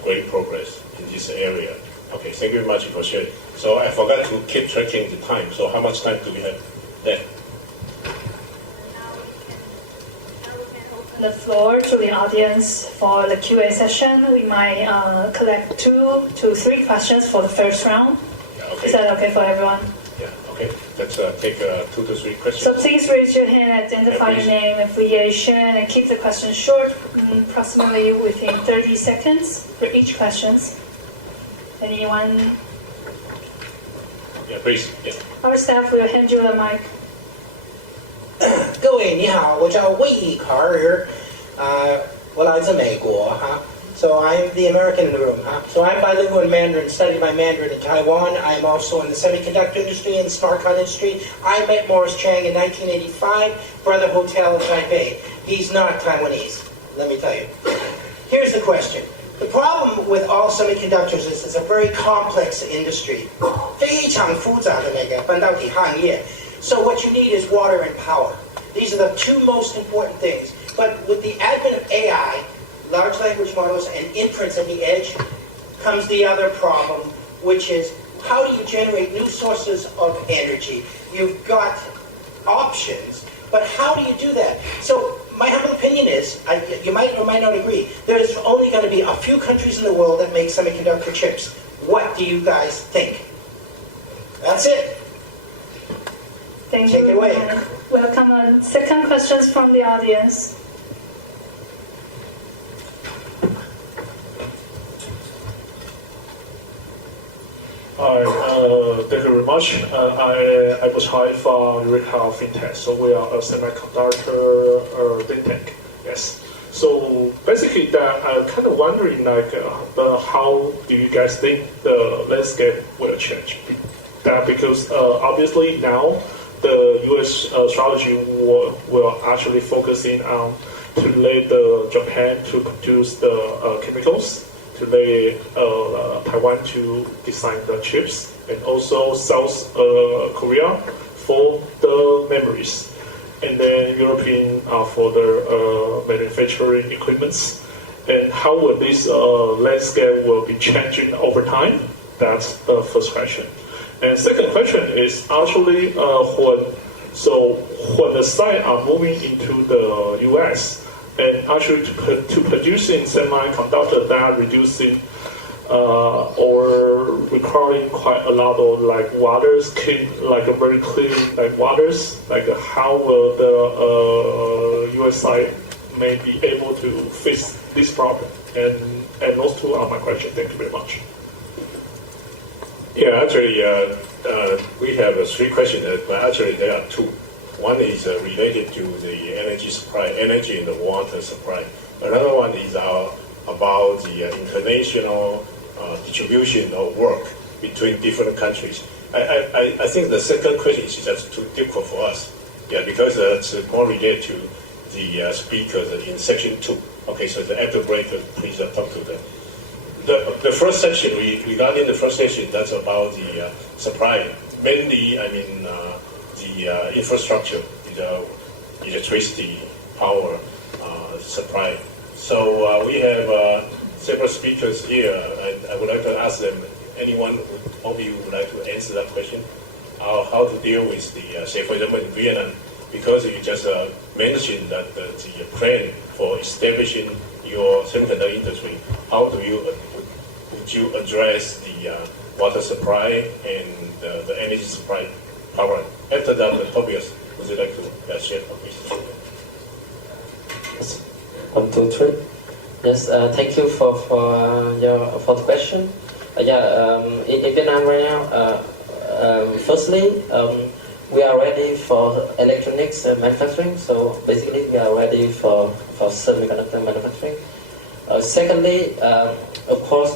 great progress in this area. Okay, thank you very much for sharing. So I forgot to keep tracking the time. So how much time do we have left? The floor to the audience for the Q&A session. We might collect 2 to 3 questions for the first round. Okay. Is that okay for everyone? Yeah, okay. Let's take 2 to 3 questions. So please raise your hand, identify your name, affiliation, and keep the question short, approximately within 30 seconds for each question. Anyone? Yeah, please. Yeah. Our staff will hand you the mic. 各位你好，我叫魏卡尔，我来自美国哈。So I'm the American in the room. So I'm bilingual in Mandarin, studied my Mandarin in Taiwan. I'm also in the semiconductor industry and the smart card industry. I met Morris Chang in 1985, Brother Hotel in Taipei. He's not Taiwanese, let me tell you. Here's the question. The problem with all semiconductors is it's a very complex industry. 非常复杂的那个半导体行业. So what you need is water and power. These are the 2 most important things. But with the advent of AI, large language models, and inference at the edge, comes the other problem, which is how do you generate new sources of energy? You've got options, but how do you do that? So my humble opinion is, you might or might not agree, there's only going to be a few countries in the world that make semiconductor chips. What do you guys think? That's it. Thank Take you. it away. Welcome. Second questions from the audience. Hi, thank you very much. I was hired from Eureka FinTech, so we are a semiconductor think tank. Yes. So basically, that I'm kind of wondering, how do you guys think the landscape will change? Because obviously now the U.S. strategy will actually focusing on to let Japan to produce the chemicals, to let Taiwan to design the chips, and also South Korea for the memories, and then European for the manufacturing equipments. And how will this landscape will be changing over time? That's the first question. And second question is actually when the site are moving into the U.S. and actually to producing semiconductor that reducing or requiring quite a lot of waters, clean, very clean waters, how will the U.S. side may be able to fix this problem? And those 2 are my questions. Thank you very much. Yeah, actually, we have 3 questions, but actually there are 2. One is related to the energy supply, energy and the water supply. Another one is about the international distribution of work between different countries. I think the second question is just too difficult for us. Yeah, because it's more related to the speakers in section 2. Okay, so after break, please talk to them. The first section, regarding the first section, that's about the supply. Mainly, the infrastructure. electricity power supply. So we have several speakers here, and I would like to ask them, anyone of you would like to answer that question? How to deal with the, say for example in Vietnam, because you just mentioned that the plan for establishing your semiconductor industry, how do you, would you address the water supply and the energy supply power? After that, Tobias, would you like to share a question? Yes. 1, 2, 3. Yes, thank you for the question. In Vietnam right now, firstly, we are ready for electronics manufacturing. So basically, we are ready for semiconductor manufacturing. Secondly, of course,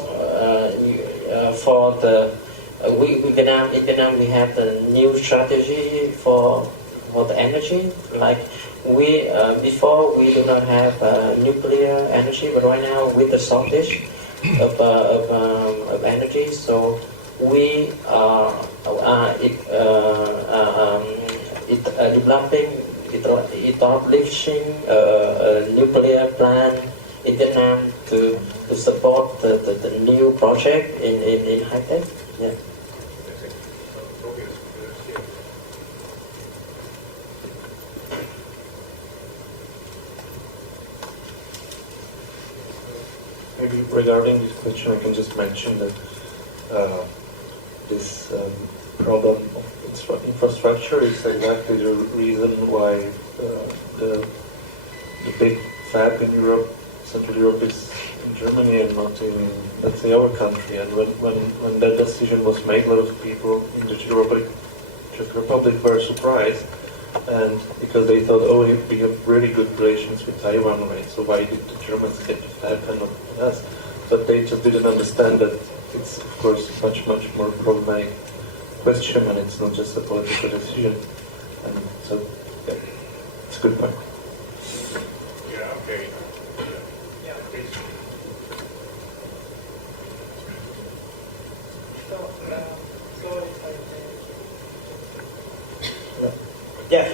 for the in Vietnam we have the new strategy for the energy. Like before we do not have nuclear energy, but right now with the shortage of energy, so we are establishing a nuclear plant in Vietnam to support the new project in high tech. Yeah. Maybe regarding this question, I can just mention that this problem of infrastructure is exactly the reason why the big fab in Europe, Central Europe, is in Germany and not in, let's say, our country. And when that decision was made, a lot of people in the Czech Republic were surprised, and because they thought, oh, we have really good relations with Taiwan, right? So why did the Germans get the fab and not us? But they just didn't understand that it's, of course, much more problematic question, and it's not just a political decision. And so, yeah, it's a good point. Yeah, okay. Yeah, please.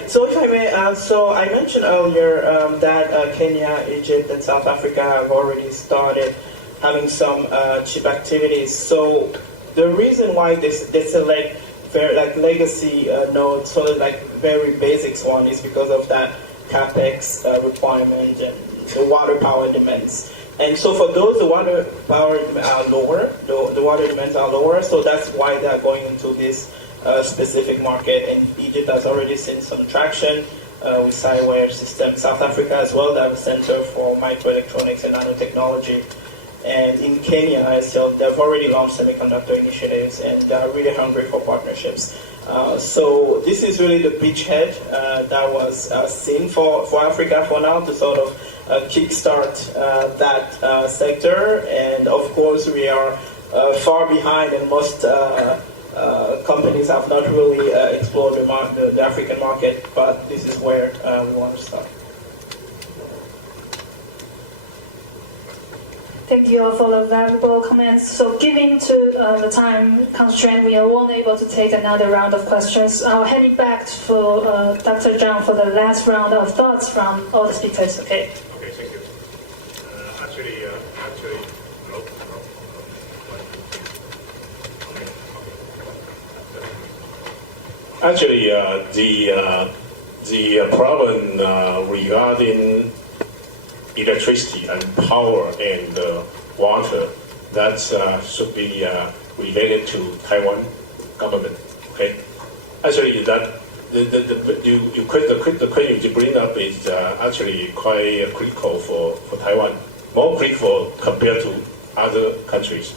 So if I may, so I mentioned earlier that Kenya, Egypt, and South Africa have already started having some chip activities. So the reason why they select very legacy nodes, so like very basics one, is because of that capex requirement and the water power demands. And so for those, the water power are lower. The water demands are lower, so that's why they are going into this specific market. And Egypt has already seen some traction with Cyware system. South Africa as well, they have a center for microelectronics and nanotechnology. And in Kenya, they've already launched semiconductor initiatives, and they are really hungry for partnerships. So this is really the beachhead that was seen for Africa for now to sort of kickstart that sector. And of course, we are far behind, and most companies have not really explored the African market, but this is where we want to start. Thank you all for the valuable comments. So given to the time constraint, we are only able to take another round of questions. I'll hand it back for Dr. Zhang for the last round of thoughts from all the speakers. Okay. Okay, thank you. Actually, the problem regarding electricity and power and water, that should be related to Taiwan government. Okay, actually, that the question you bring up is actually quite critical for Taiwan, more critical compared to other countries.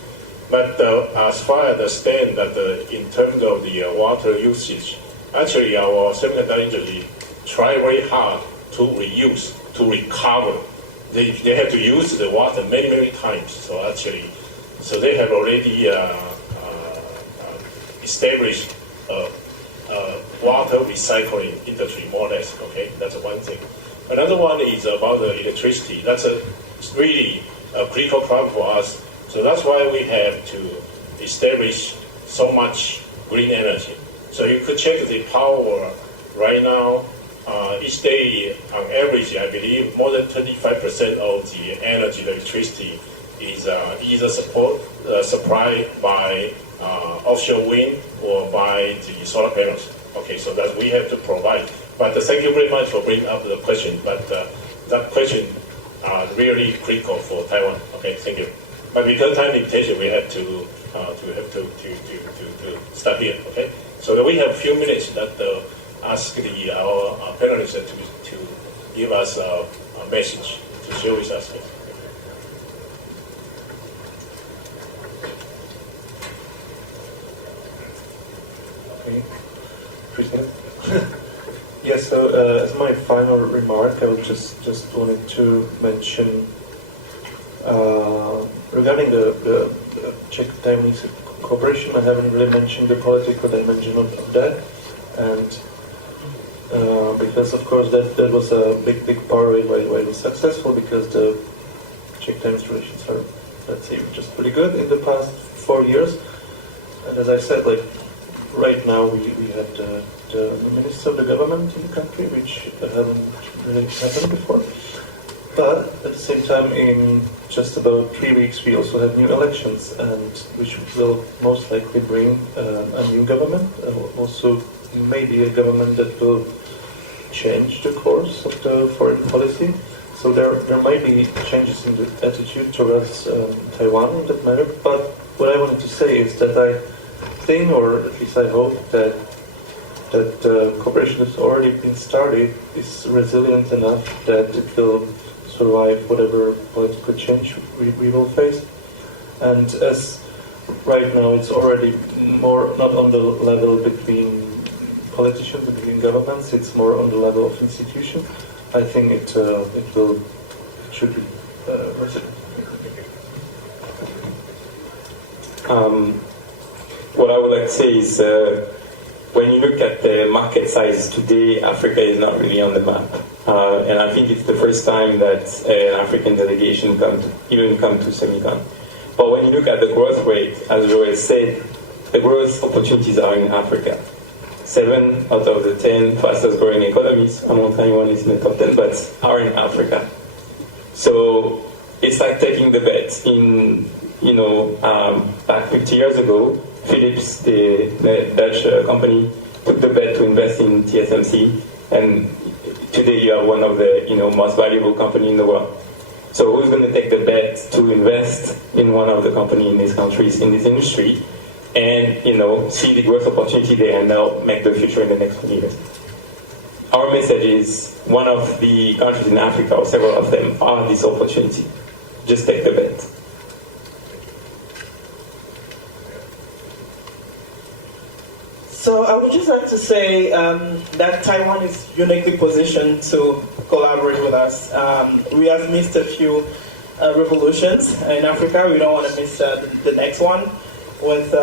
But as far as I understand that in terms of the water usage, actually our semiconductor industry try very hard to reuse, to recover. They have to use the water many times. So actually, they have already established water recycling industry, more or less. Okay, that's one thing. Another one is about the electricity. That's really a critical problem for us. So that's why we have to establish so much green energy. So you could check the power right now. each day, on average, I believe more than 25% of the energy, the electricity, is either supplied by offshore wind or by the solar panels. Okay, so that we have to provide. But thank you very much for bringing up the question. But that question are really critical for Taiwan. Okay, thank you. But because time limitation, we have to stop here. Okay, so we have a few minutes that ask our panelists to give us a message to share with us. Okay, present. Yes. So as my final remark, I just wanted to mention regarding the Czech-Taiwanese cooperation. I haven't really mentioned the political dimension of that, and because of course that was a big part of it why it was successful, because the Czech-Taiwanese relations are, let's say, just pretty good in the past 4 years. And as I said, like right now we had the minister of the government in the country, which hadn't really happened before. But at the same time, in just about 3 weeks, we also have new elections, and which will most likely bring a new government, also maybe a government that will change the course of the foreign policy. So there might be changes in the attitude towards Taiwan in that matter. But what I wanted to say is that I think, or at least I hope, that cooperation that's already been started is resilient enough that it will survive whatever political change we will face. And as right now it's already more not on the level between politicians, between governments, it's more on the level of institutions, I think it should be resilient. What I would like to say is when you look at the market sizes today, Africa is not really on the map. And I think it's the first time that an African delegation come to Semicon. But when you look at the growth rate, as Joel said, the growth opportunities are in Africa. 7 out of the 10 fastest growing economies, among Taiwan is in the top 10, but are in Africa. So it's like taking the bet. Back 50 years ago, Philips, the Dutch company, took the bet to invest in TSMC, and today you are one of the most valuable companies in the world. So who's going to take the bet to invest in one of the companies in these countries, in this industry, and see the growth opportunity there and now make the future in the next 20 years? Our message is one of the countries in Africa, or several of them, are this opportunity. Just take the bet. So I would just like to say that Taiwan is uniquely positioned to collaborate with us. We have missed a few revolutions in Africa. We don't want to miss the next one. With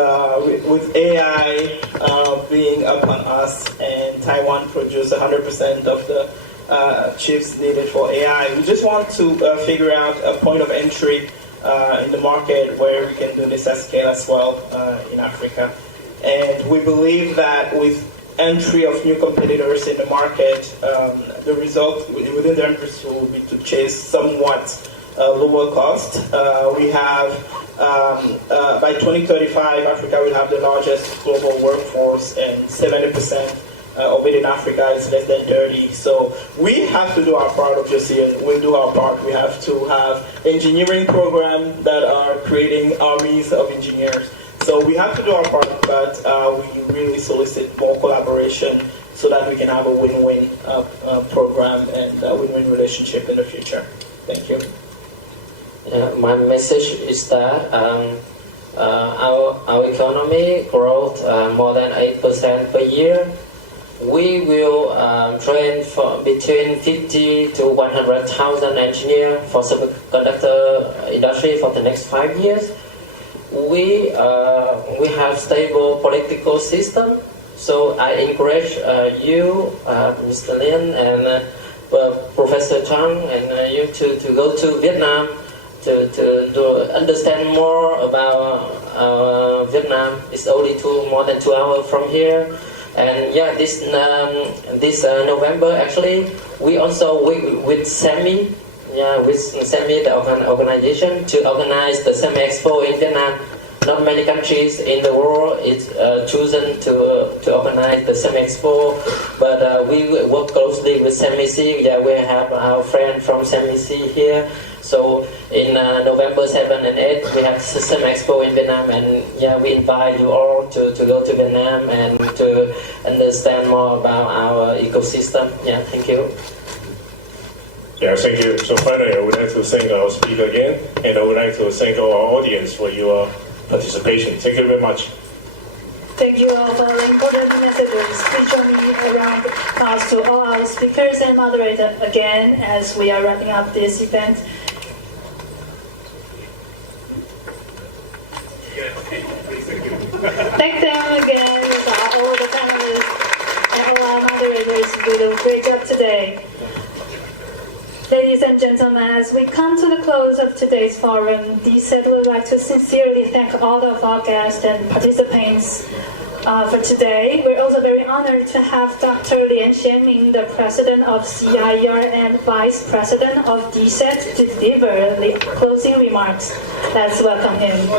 AI being upon us and Taiwan produce 100% of the chips needed for AI, we just want to figure out a point of entry in the market where we can do this at scale as well in Africa. And we believe that with entry of new competitors in the market, the result within the industry will be to chase somewhat lower cost. We have, by 2035, Africa will have the largest global workforce, and 70% of it in Africa is less than 30. So we have to do our part, obviously, and we'll do our part. We have to have engineering programs that are creating armies of engineers. So we have to do our part, but we really solicit more collaboration so that we can have a win-win program and a win-win relationship in the future. Thank you. My message is that our economy growth more than 8% per year. We will train for between 50 to 100,000 engineers for semiconductor industry for the next 5 years. We have stable political system, so I encourage you, Mr. Lin and Professor Chang, and you to go to Vietnam to understand more about Vietnam. It's only more than 2 hours from here. And yeah, this November actually, we also with SEMI, the organization, to organize the SEMI Expo in Vietnam. Not many countries in the world is chosen to organize the SEMI Expo, but we work closely with SEMIC. Yeah, we have our friend from SEMIC here. So in November 7 and 8, we have SEMI Expo in Vietnam, and yeah, we invite you all to go to Vietnam and to understand more about our ecosystem. Yeah, thank you. Yeah, thank you. So finally, I would like to thank our speaker again, and I would like to thank our audience for your participation. Thank you very much. Thank you all for the important messages. Please join me around applause to all our speakers and moderators again as we are wrapping up this event. Thank them again for all the panelists and all our moderators who did a great job today. Ladies and gentlemen, as we come to the close of today's forum, DSET would like to sincerely thank all of our guests and participants for today. We're also very honored to have Dr. Lian Xianming, the President of CIER and Vice President of DSET, to deliver the closing remarks. Let's welcome him.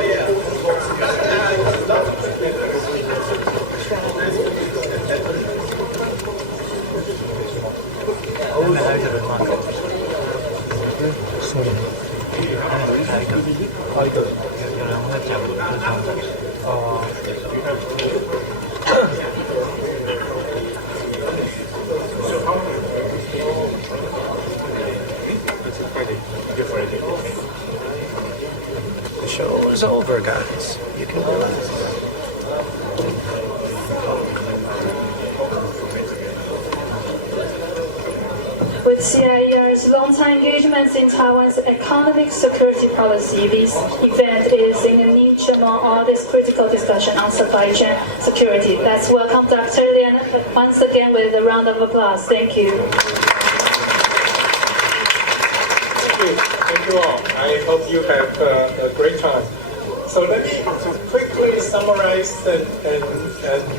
The show is over, guys. You can relax. With CIER's long-time engagements in Taiwan's economic security policy, this event is in a niche among all this critical discussion on supply chain security. Let's welcome Dr. Lian once again with a round of applause. Thank you. Thank you all. I hope you have a great time. So let me quickly summarize and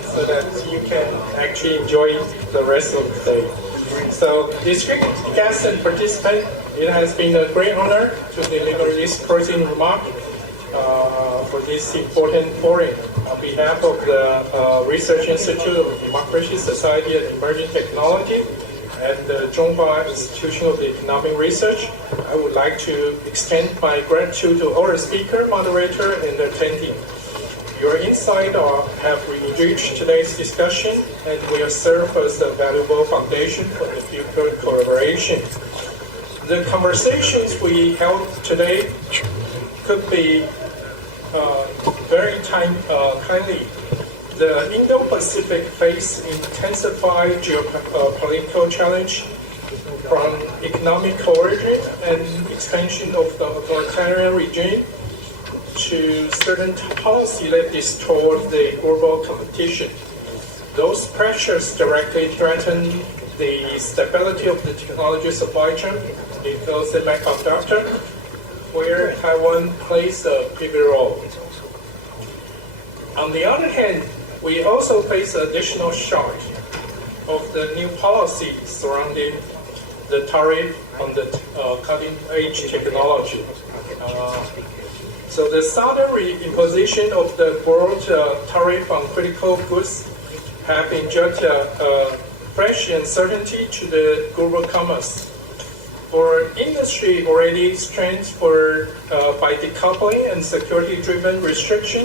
so that you can actually enjoy the rest of the day. So, distinguished guests and participants, it has been a great honor to deliver this closing remark for this important forum. On behalf of the Research Institute of Democracy, Society and Emerging Technology and the Zhonghua Institution of Economic Research, I would like to extend my gratitude to all the speaker, moderator, and attendee. Your insight have enriched today's discussion and will serve as a valuable foundation for the future collaboration. The conversations we held today could be very timely. The Indo-Pacific face intensified geopolitical challenge from economic coercion and expansion of the authoritarian regime to certain policy that distort the global competition. Those pressures directly threaten the stability of the technology supply chain, including semiconductor, where Taiwan plays a pivotal role. On the other hand, we also face additional shock of the new policy surrounding the tariff on the cutting-edge technology. So the sudden imposition of the broad tariff on critical goods have injected fresh uncertainty to the global commerce. For industry already strained by decoupling and security-driven restriction,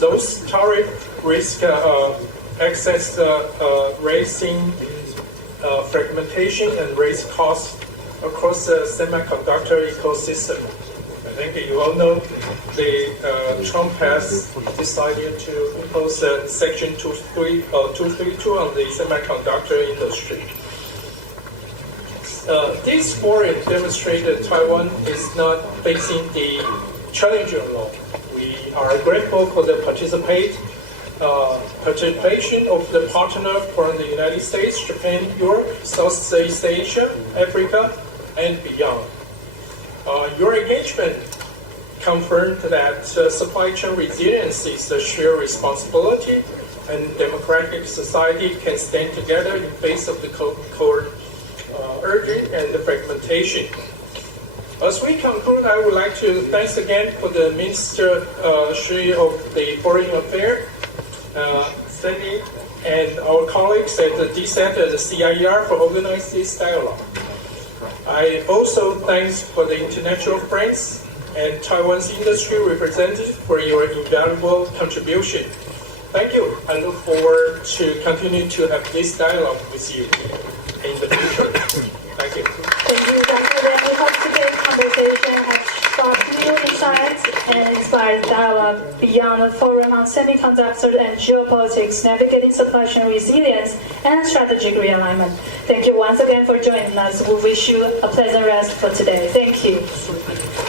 those tariff risk access raising fragmentation and raise costs across the semiconductor ecosystem. I think you all know Trump has decided to impose Section 232 on the semiconductor industry. This forum demonstrated Taiwan is not facing the challenge alone. We are grateful for the participation of the partner from the United States, Japan, Europe, Southeast Asia, Africa, and beyond. Your engagement confirmed that supply chain resilience is a shared responsibility and democratic society can stand together in face of the urging and the fragmentation. As we conclude, I would like to thanks again for the Ministry of the Foreign Affairs, Sandy, and our colleagues at the DSAT and the CIER for organizing this dialogue. I also thanks for the international friends and Taiwan's industry representatives for your invaluable contribution. Thank you. I look forward to continue to have this dialogue with you in the future. Thank you. Thank you, Dr. Liang. We hope today's conversation has sparked new insights and inspired dialogue beyond the forum on semiconductor and geopolitics, navigating supply chain resilience and strategic realignment. Thank you once again for joining us. We wish you a pleasant rest for today. Thank you.